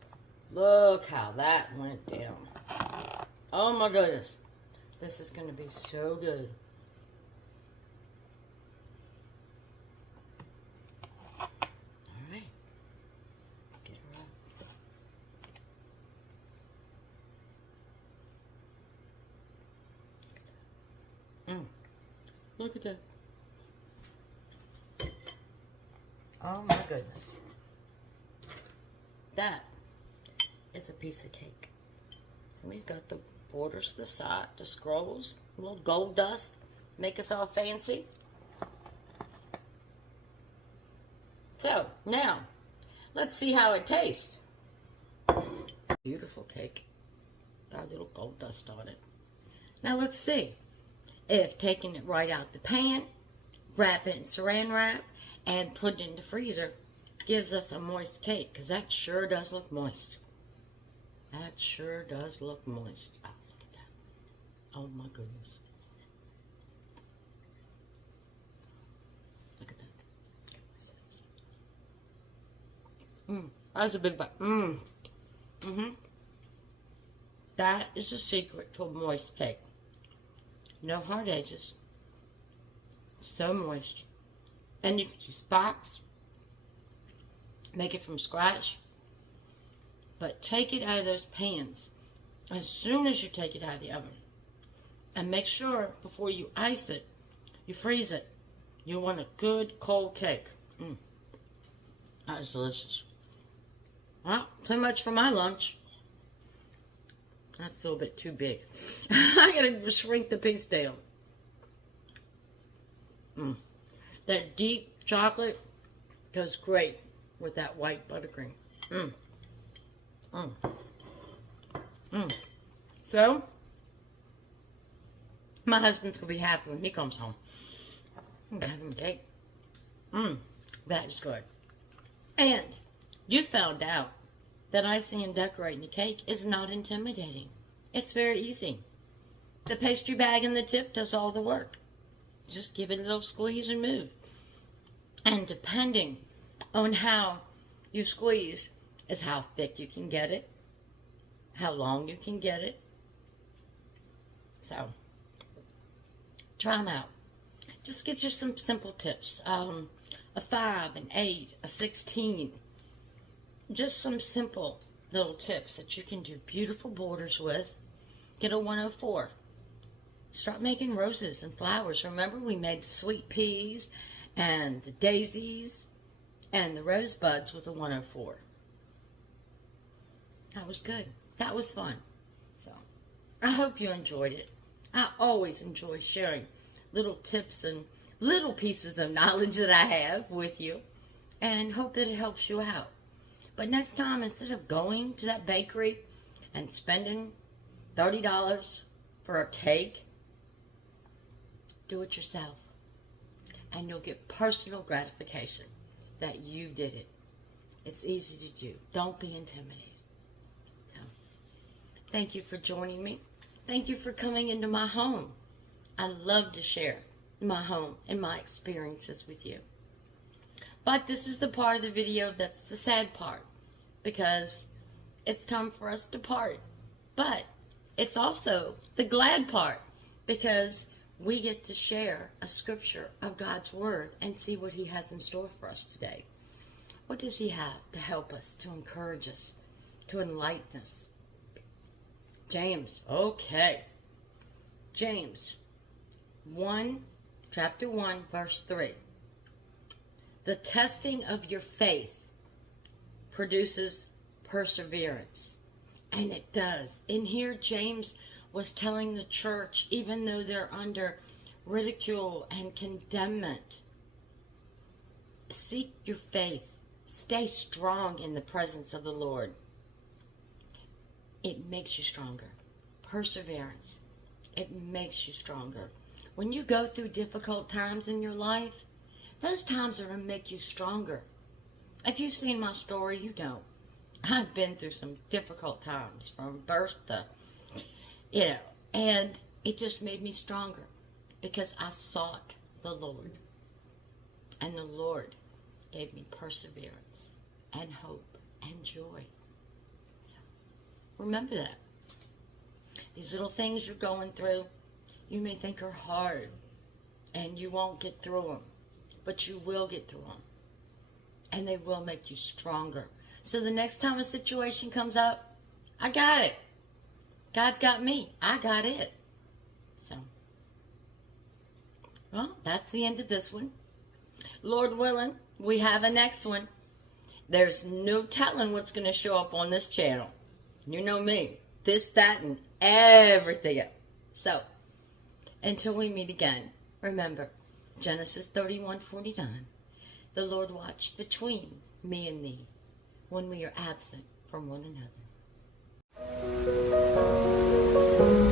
Look how that went down. Oh my goodness. This is going to be so good. All right. Let's get her out. Look at that. Oh my goodness. That is a piece of cake. So we've got the borders to the side, the scrolls, a little gold dust. make us all fancy. So, now, let's see how it tastes. Beautiful cake. Got a little gold dust on it. Now, let's see if taking it right out the pan, wrapping it in saran wrap, and putting it in the freezer gives us a moist cake, because that sure does look moist. That sure does look moist. Oh, look at that. Oh, my goodness. Look at that. That's a big bite. That is the secret to a moist cake. No hard edges. So moist. And you can use box. Make it from scratch. But take it out of those pans as soon as you take it out of the oven. And make sure before you ice it, you freeze it. You want a good cold cake. That is delicious. Well, so much for my lunch. That's a little bit too big. I gotta shrink the piece down. That deep chocolate goes great with that white buttercream. So, my husband's gonna be happy when he comes home. I'm gonna have him cake. That is good. And you found out that icing and decorating the cake is not intimidating. It's very easy. The pastry bag and the tip does all the work. Just give it a little squeeze and move. And depending on how you squeeze is how thick you can get it, how long you can get it. So, try them out. Just get you some simple tips. A 5, an 8, a 16. Just some simple little tips that you can do beautiful borders with. Get a 104. Start making roses and flowers. Remember, we made the sweet peas and the daisies and the rosebuds with a 104. That was good. That was fun. So, I hope you enjoyed it. I always enjoy sharing little tips and little pieces of knowledge that I have with you, and hope that it helps you out. But next time, instead of going to that bakery and spending $30 for a cake, do it yourself. And you'll get personal gratification that you did it. It's easy to do. Don't be intimidated. So, thank you for joining me. Thank you for coming into my home. I love to share my home and my experiences with you. But this is the part of the video that's the sad part, because it's time for us to part. But it's also the glad part, because we get to share a scripture of God's Word and see what He has in store for us today. What does He have to help us, to encourage us, to enlighten us? James, okay. James 1, chapter 1, verse 3. The testing of your faith produces perseverance. And it does. In here, James was telling the church, even though they're under ridicule and condemnment, seek your faith. Stay strong in the presence of the Lord. It makes you stronger. Perseverance. It makes you stronger. When you go through difficult times in your life, those times are going to make you stronger. If you've seen my story, you know. I've been through some difficult times from birth to, and it just made me stronger because I sought the Lord. And the Lord gave me perseverance and hope and joy. So, remember that. These little things you're going through, you may think are hard and you won't get through them, but you will get through them. And they will make you stronger. So the next time a situation comes up, I got it. God's got me. I got it. So, well, that's the end of this one. Lord willing, we have a next one. There's no telling what's going to show up on this channel. You know me. This, that, and everything else. So, until we meet again, Remember, Genesis 31:49, the Lord watched between me and thee when we are absent from one another.